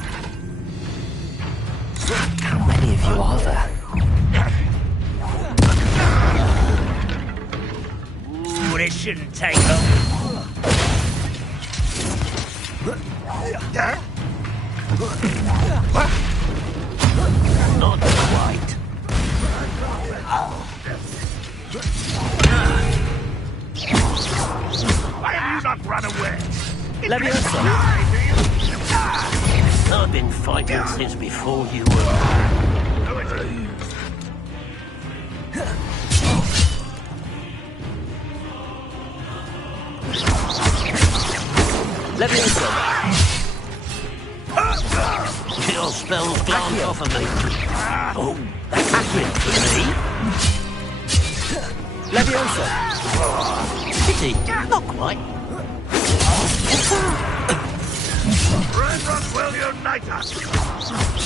How many of you are there? Ooh, this shouldn't take long. Not quite. Why have you not run away? Levioso! I've been fighting since before you were. Levioso! Your spell's glanced off of me. Oh, that's accurate for me. Levioso! Pity, not quite. Red Rock will unite us!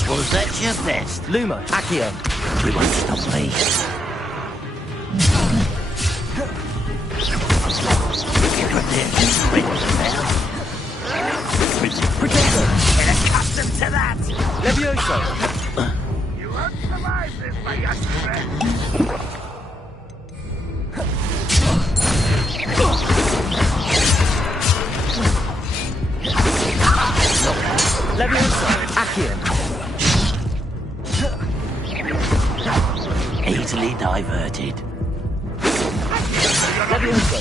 Was that your best? Lumo! Accio! You won't stop me. Protego! Get accustomed to that! Levioso! You won't survive this, my young friend! Levioso! Accio! Easily diverted. Levioso!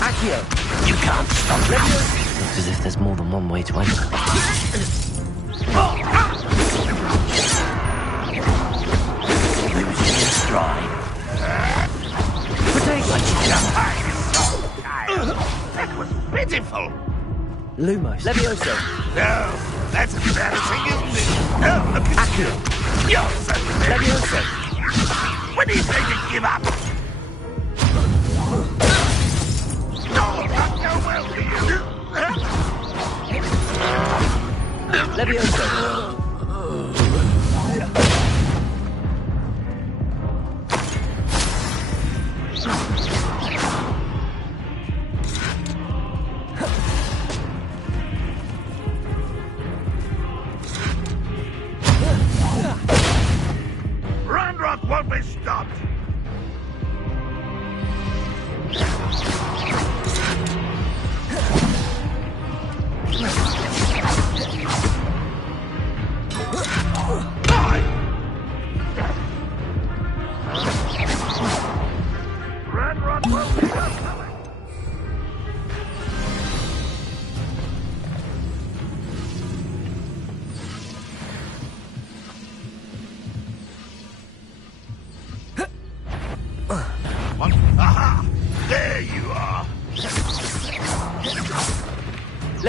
Accio! You can't stop Levioso! It's as if there's more than one way to enter. Losing your stride. Protego! That was pitiful! Lumos! Levioso! No, that's embarrassing, isn't it? No, look at Accio! you! You're so Levioso! When do you say to give up? No, not go well for you! Levioso!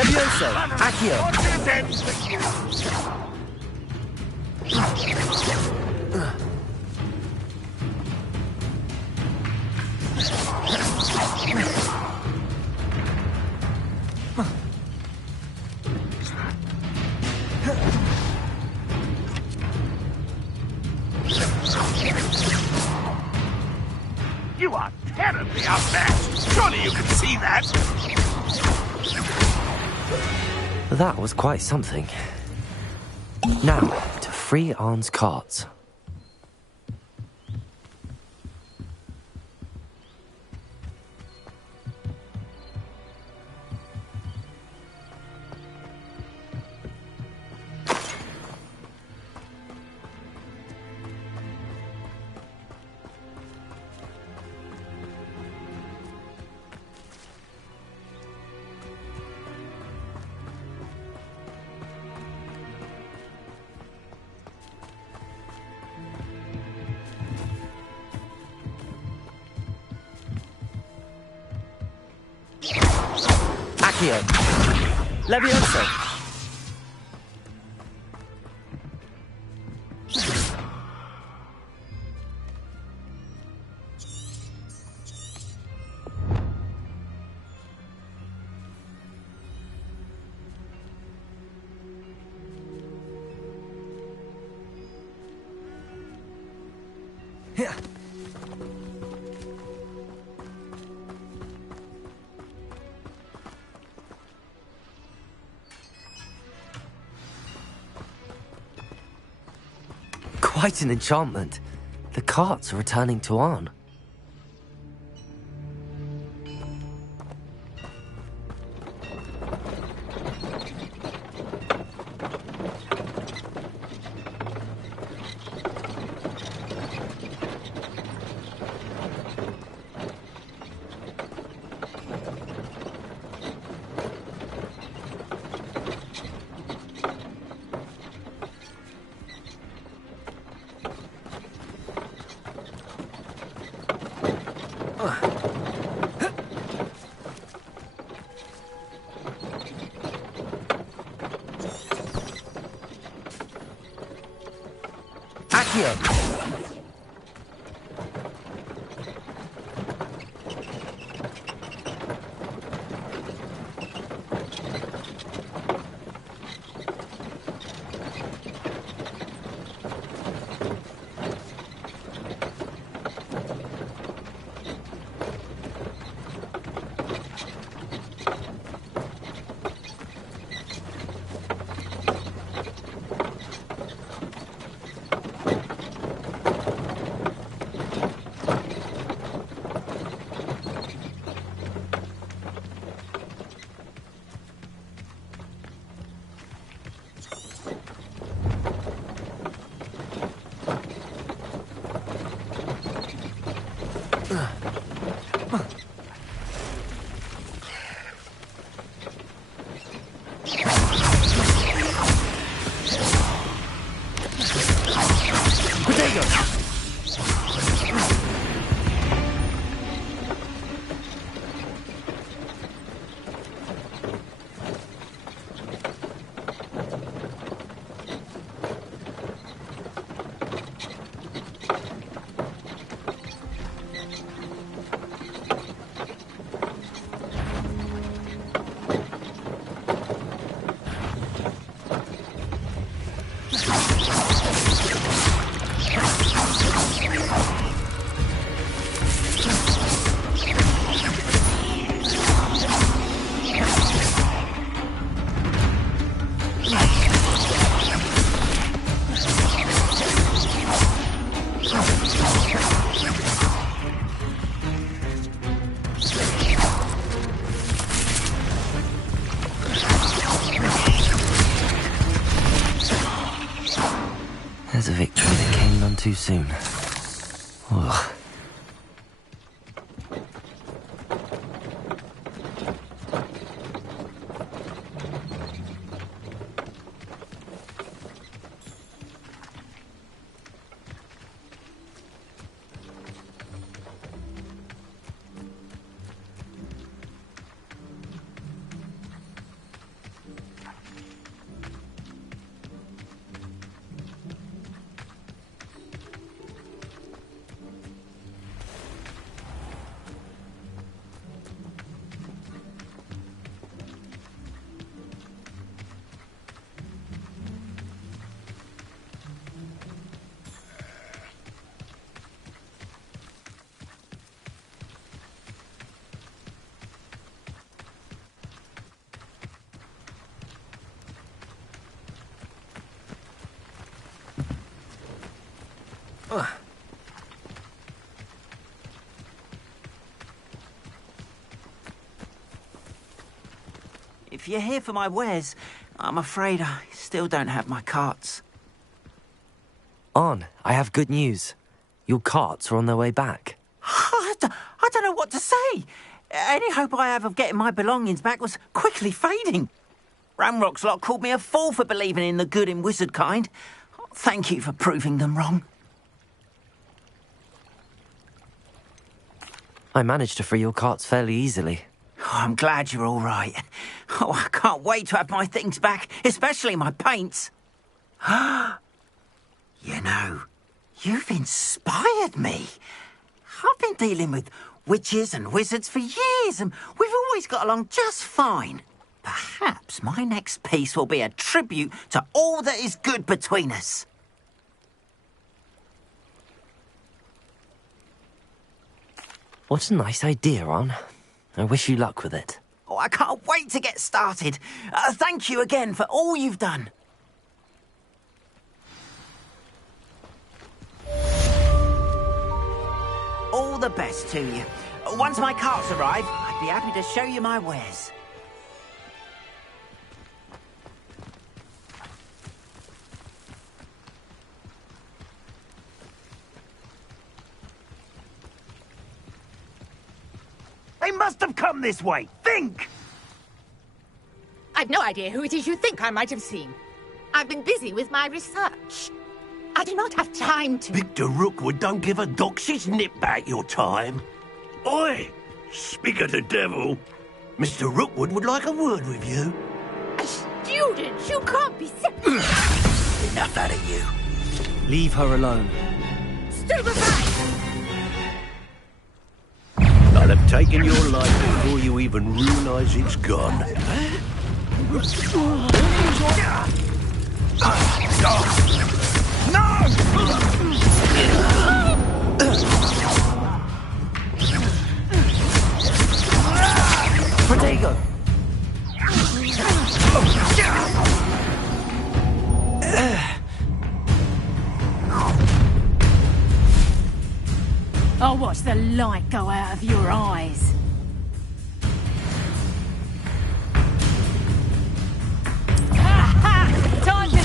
Levioso! Accio! On this end for you! You are terribly outmatched. Surely you can see that. That was quite something. Now, to free Arne's carts. Accio! Levioso! Quite an enchantment. The carts are returning to Arne. Accio! There's a victory that came none too soon. Ugh. If you're here for my wares, I'm afraid I still don't have my carts. Arn, I have good news. Your carts are on their way back. I don't know what to say. Any hope I have of getting my belongings back was quickly fading. Ramrock's lot called me a fool for believing in the good in wizard kind. Thank you for proving them wrong. I managed to free your carts fairly easily. Oh, I'm glad you're all right. Oh, I can't wait to have my things back, especially my paints. You know, you've inspired me. I've been dealing with witches and wizards for years, and we've always got along just fine. Perhaps my next piece will be a tribute to all that is good between us. What a nice idea, Arn. I wish you luck with it. Oh, I can't wait to get started. Thank you again for all you've done. All the best to you. Once my carts arrive, I'd be happy to show you my wares. They must have come this way. Think! I've no idea who it is you think I might have seen. I've been busy with my research. I do not have time to... Victor Rookwood don't give a doxy's nip back your time. Oi! Speak of the devil. Mr. Rookwood would like a word with you. A student? You can't be Enough out of you. Leave her alone. Stupefied! I'll have taken your life before you even realise it's gone. Protego! I'll watch the light go out of your eyes. Time to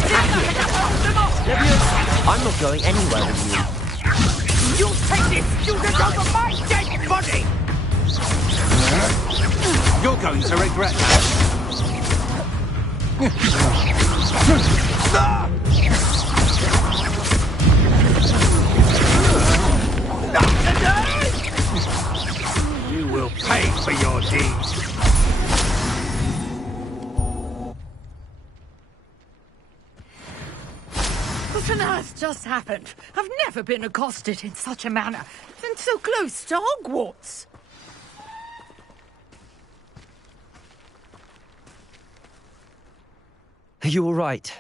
I'm not going anywhere with you. You take this student over my dead body! You're going to regret that. You will pay for your deeds. What on earth just happened? I've never been accosted in such a manner, and so close to Hogwarts. Are you all right?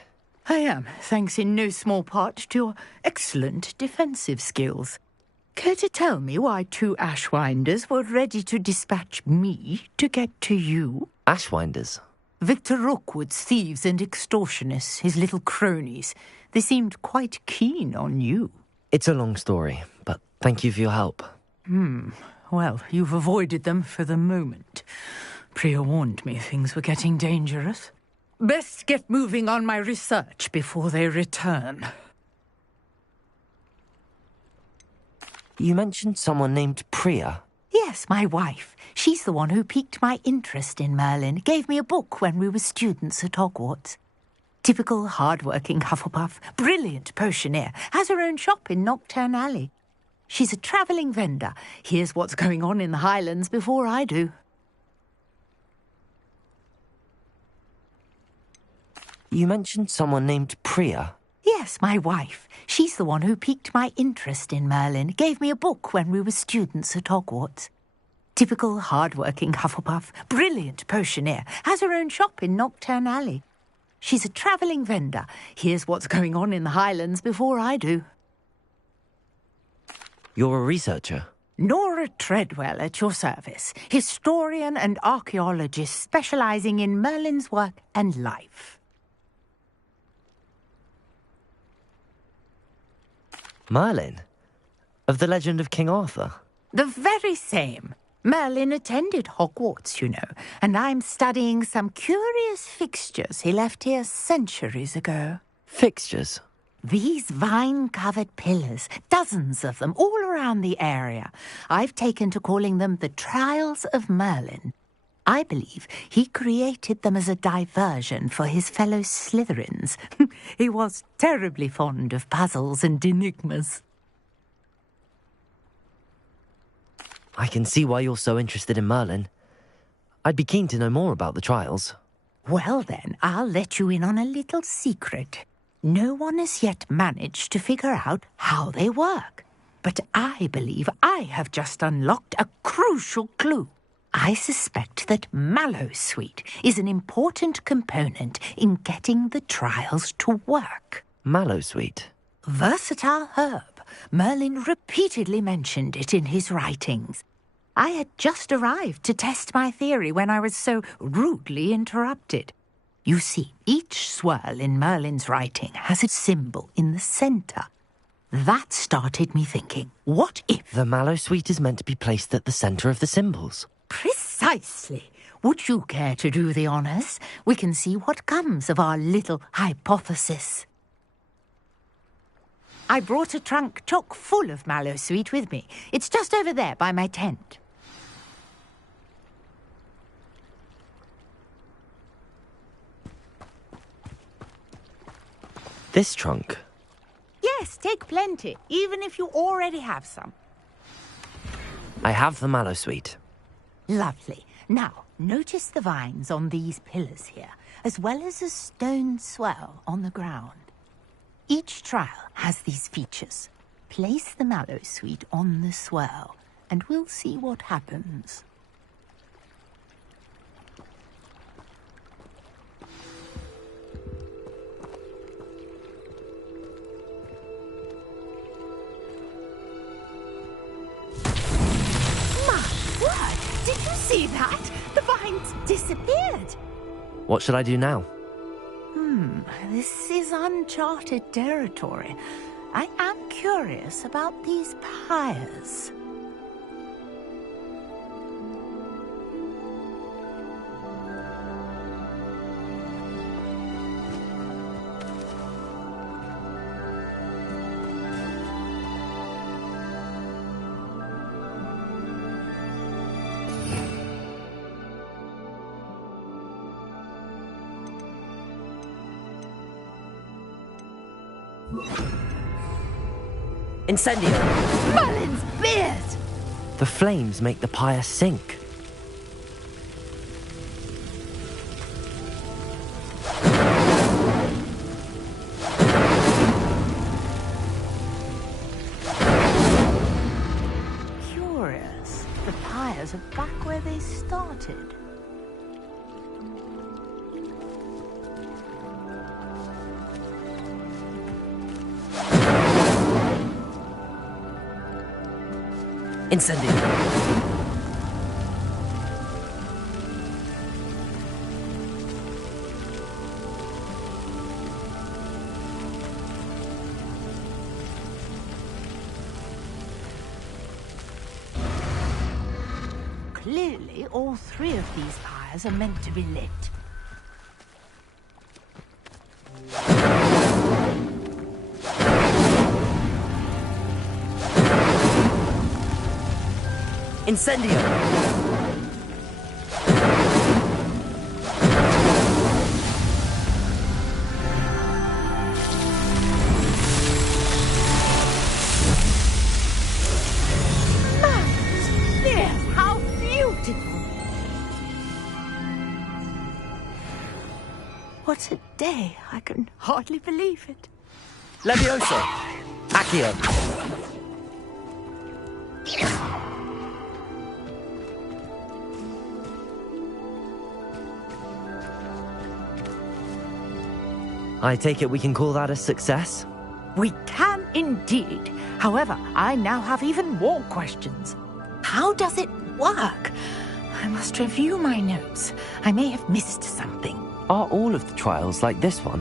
I am, thanks in no small part to your excellent defensive skills. Care to tell me why two Ashwinders were ready to dispatch me to get to you? Ashwinders? Victor Rookwood's thieves and extortionists, his little cronies. They seemed quite keen on you. It's a long story, but thank you for your help. Well, you've avoided them for the moment. Priya warned me things were getting dangerous. Best get moving on my research before they return. You mentioned someone named Priya. Yes, my wife. She's the one who piqued my interest in Merlin. Gave me a book when we were students at Hogwarts. Typical hard-working Hufflepuff, brilliant potioneer, has her own shop in Knockturn Alley. She's a travelling vendor. Hears what's going on in the Highlands before I do. You mentioned someone named Priya. Yes, my wife. She's the one who piqued my interest in Merlin. Gave me a book when we were students at Hogwarts. Typical hard-working Hufflepuff, brilliant potioneer, has her own shop in Knockturn Alley. She's a travelling vendor. Hears what's going on in the Highlands before I do. You're a researcher? Nora Treadwell at your service. Historian and archaeologist specialising in Merlin's work and life. Merlin? Of the legend of King Arthur? The very same. Merlin attended Hogwarts, you know, and I'm studying some curious fixtures he left here centuries ago. Fixtures? These vine-covered pillars, dozens of them, all around the area. I've taken to calling them the Trials of Merlin. I believe he created them as a diversion for his fellow Slytherins. He was terribly fond of puzzles and enigmas. I can see why you're so interested in Merlin. I'd be keen to know more about the trials. Well then, I'll let you in on a little secret. No one has yet managed to figure out how they work. But I believe I have just unlocked a crucial clue. I suspect that Mallowsweet is an important component in getting the trials to work. Mallowsweet? Versatile herb. Merlin repeatedly mentioned it in his writings. I had just arrived to test my theory when I was so rudely interrupted. You see, each swirl in Merlin's writing has a symbol in the centre. That started me thinking, what if... The Mallowsweet is meant to be placed at the centre of the symbols. Precisely. Would you care to do the honours? We can see what comes of our little hypothesis. I brought a trunk chock full of Mallowsweet with me. It's just over there by my tent. This trunk? Yes, take plenty, even if you already have some. I have the Mallowsweet. Lovely. Now, notice the vines on these pillars here, as well as a stone swell on the ground. Each trial has these features. Place the Mallowsweet on the swirl, and we'll see what happens. My word! Did you see that? The vines disappeared. What should I do now? This is uncharted territory. I am curious about these pyres. Incendio! Merlin's beard! The flames make the pyre sink. Curious. The pyres are back where they started. Incendio! Clearly, all three of these pyres are meant to be lit. Incendio! How beautiful! What a day! I can hardly believe it. Levioso! Accio! I take it we can call that a success? We can indeed. However, I now have even more questions. How does it work? I must review my notes. I may have missed something. Are all of the trials like this one?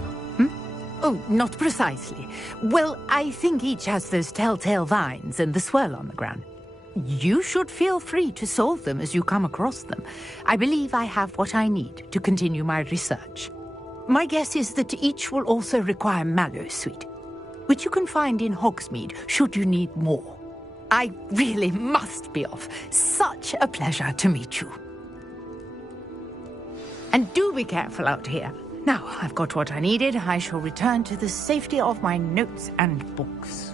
Oh, not precisely. Well, I think each has those telltale vines and the swirl on the ground. You should feel free to solve them as you come across them. I believe I have what I need to continue my research. My guess is that each will also require mallowsweet, which you can find in Hogsmeade should you need more. I really must be off. Such a pleasure to meet you. And do be careful out here. Now, I've got what I needed. I shall return to the safety of my notes and books.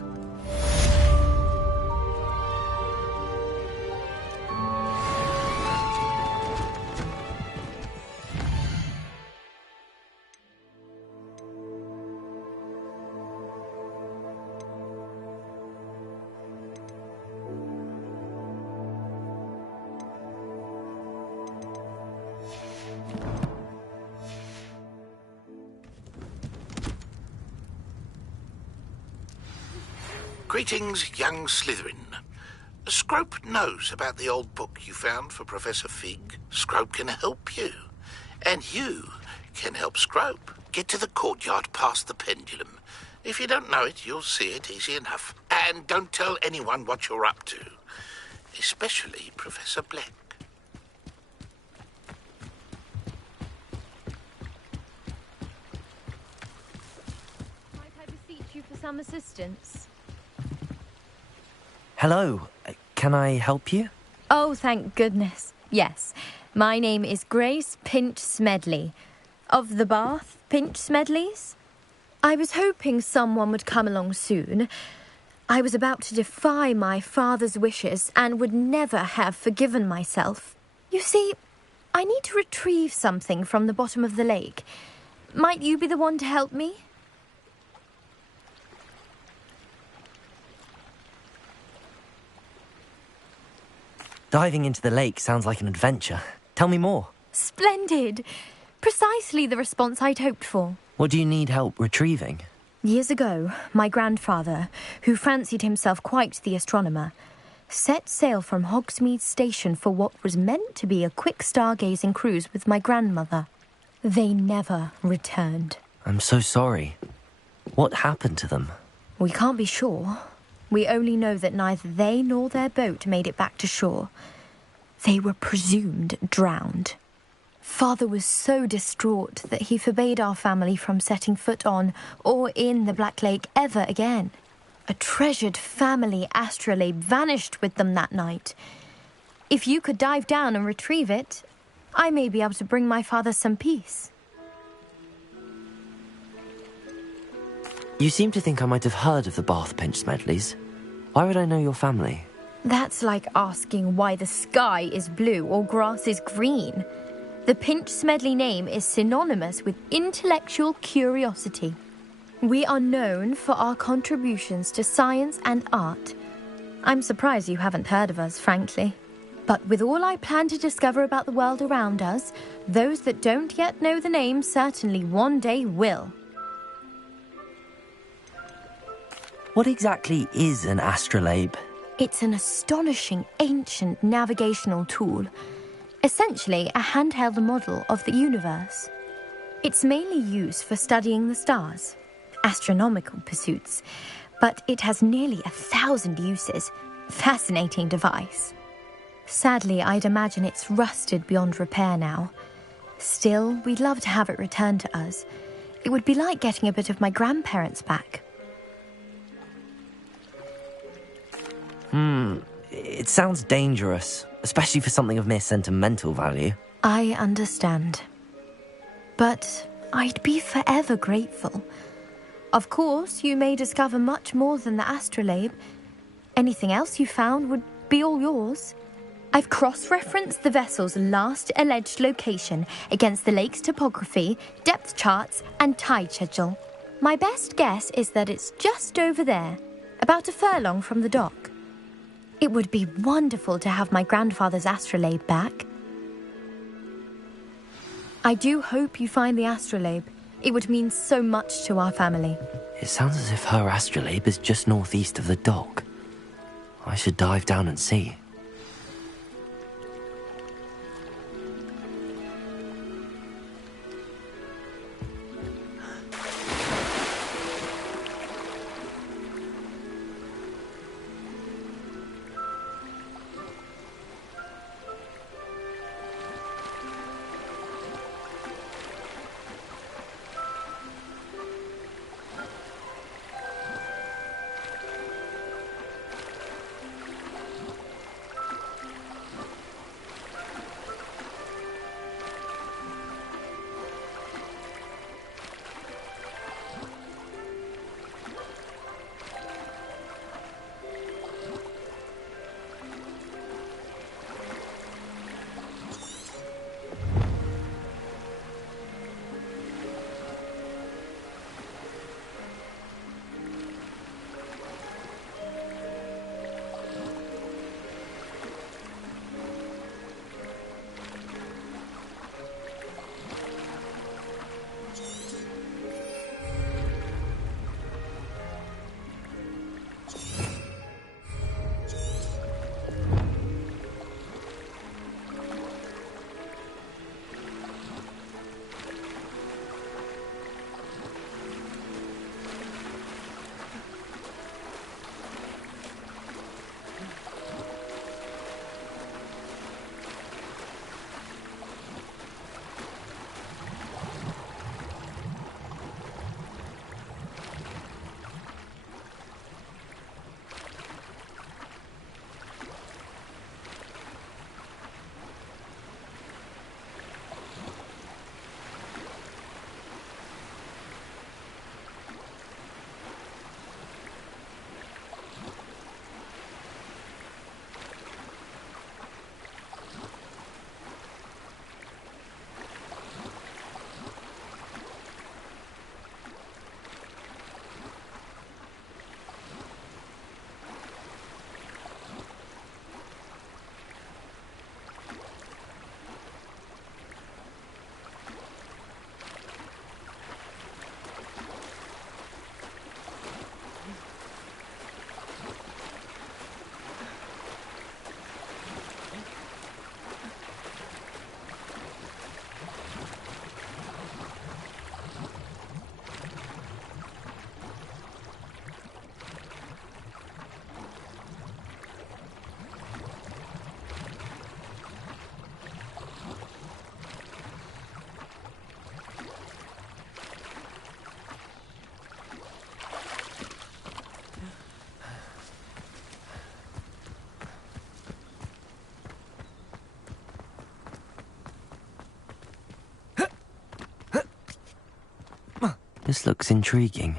Greetings, young Slytherin. Scrope knows about the old book you found for Professor Fig. Scrope can help you. And you can help Scrope. Get to the courtyard past the pendulum. If you don't know it, you'll see it easy enough. And don't tell anyone what you're up to. Especially Professor Black. Might I beseech you for some assistance? Hello. Can I help you? Oh, thank goodness. Yes. My name is Grace Pinch Smedley. Of the Bath Pinch Smedleys. I was hoping someone would come along soon. I was about to defy my father's wishes and would never have forgiven myself. You see, I need to retrieve something from the bottom of the lake. Might you be the one to help me? Diving into the lake sounds like an adventure. Tell me more. Splendid! Precisely the response I'd hoped for. What do you need help retrieving? Years ago, my grandfather, who fancied himself quite the astronomer, set sail from Hogsmeade Station for what was meant to be a quick stargazing cruise with my grandmother. They never returned. I'm so sorry. What happened to them? We can't be sure. We only know that neither they nor their boat made it back to shore. They were presumed drowned. Father was so distraught that he forbade our family from setting foot on or in the Black Lake ever again. A treasured family astrolabe vanished with them that night. If you could dive down and retrieve it, I may be able to bring my father some peace. You seem to think I might have heard of the Bath Pinch Smedleys. Why would I know your family? That's like asking why the sky is blue or grass is green. The Pinch Smedley name is synonymous with intellectual curiosity. We are known for our contributions to science and art. I'm surprised you haven't heard of us, frankly. But with all I plan to discover about the world around us, those that don't yet know the name certainly one day will. What exactly is an astrolabe? It's an astonishing ancient navigational tool. Essentially a handheld model of the universe. It's mainly used for studying the stars, astronomical pursuits, but it has nearly 1,000 uses. Fascinating device. Sadly, I'd imagine it's rusted beyond repair now. Still, we'd love to have it returned to us. It would be like getting a bit of my grandparents back. It sounds dangerous, especially for something of mere sentimental value. I understand. But I'd be forever grateful. Of course, you may discover much more than the astrolabe. Anything else you found would be all yours. I've cross-referenced the vessel's last alleged location against the lake's topography, depth charts, and tide schedule. My best guess is that it's just over there, about a furlong from the dock. It would be wonderful to have my grandfather's astrolabe back. I do hope you find the astrolabe. It would mean so much to our family. It sounds as if her astrolabe is just northeast of the dock. I should dive down and see. This looks intriguing.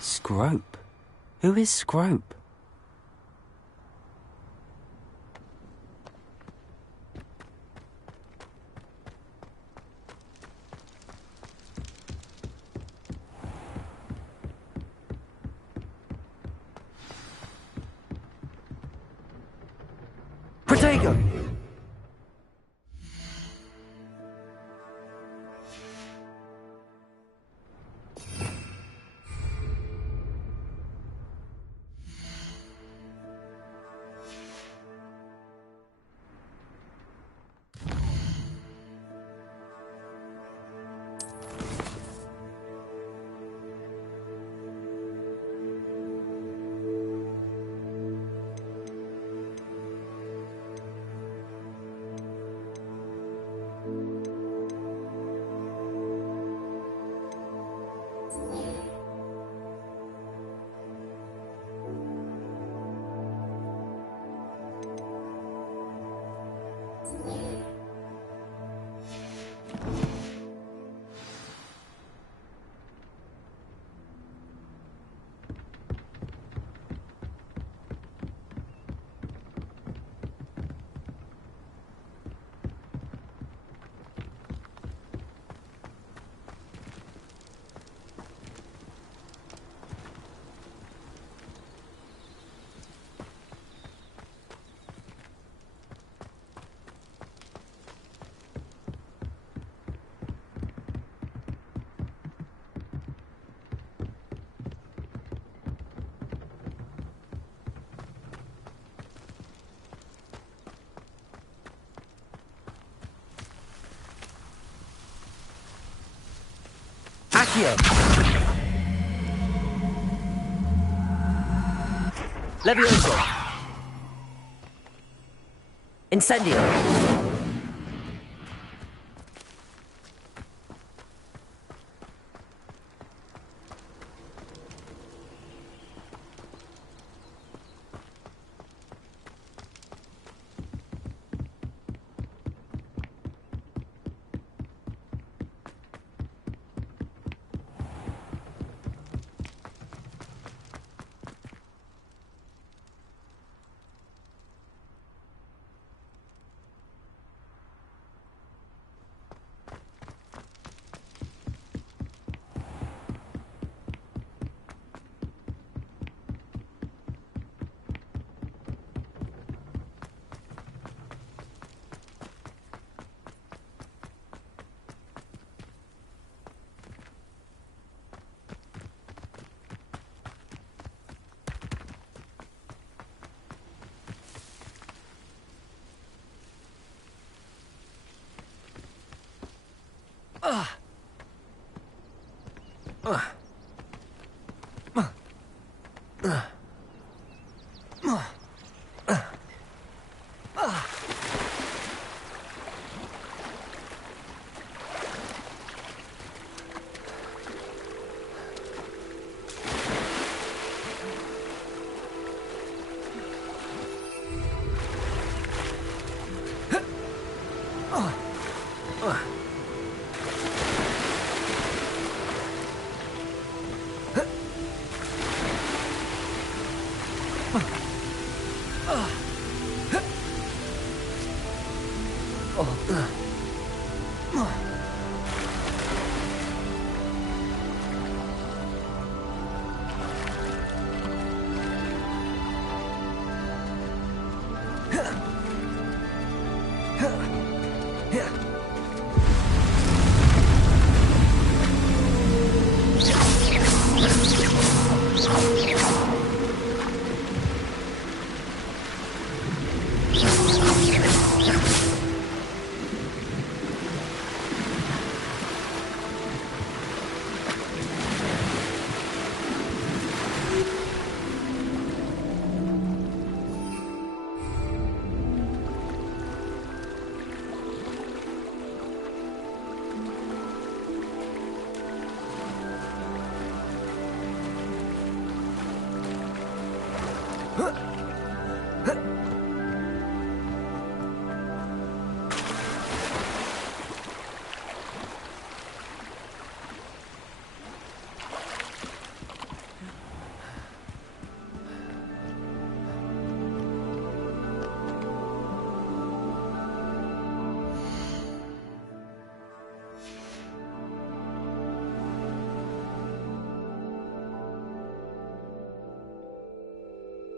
Scrope? Who is Scrope? Protego! Accio! Levioso! Incendio! Huh.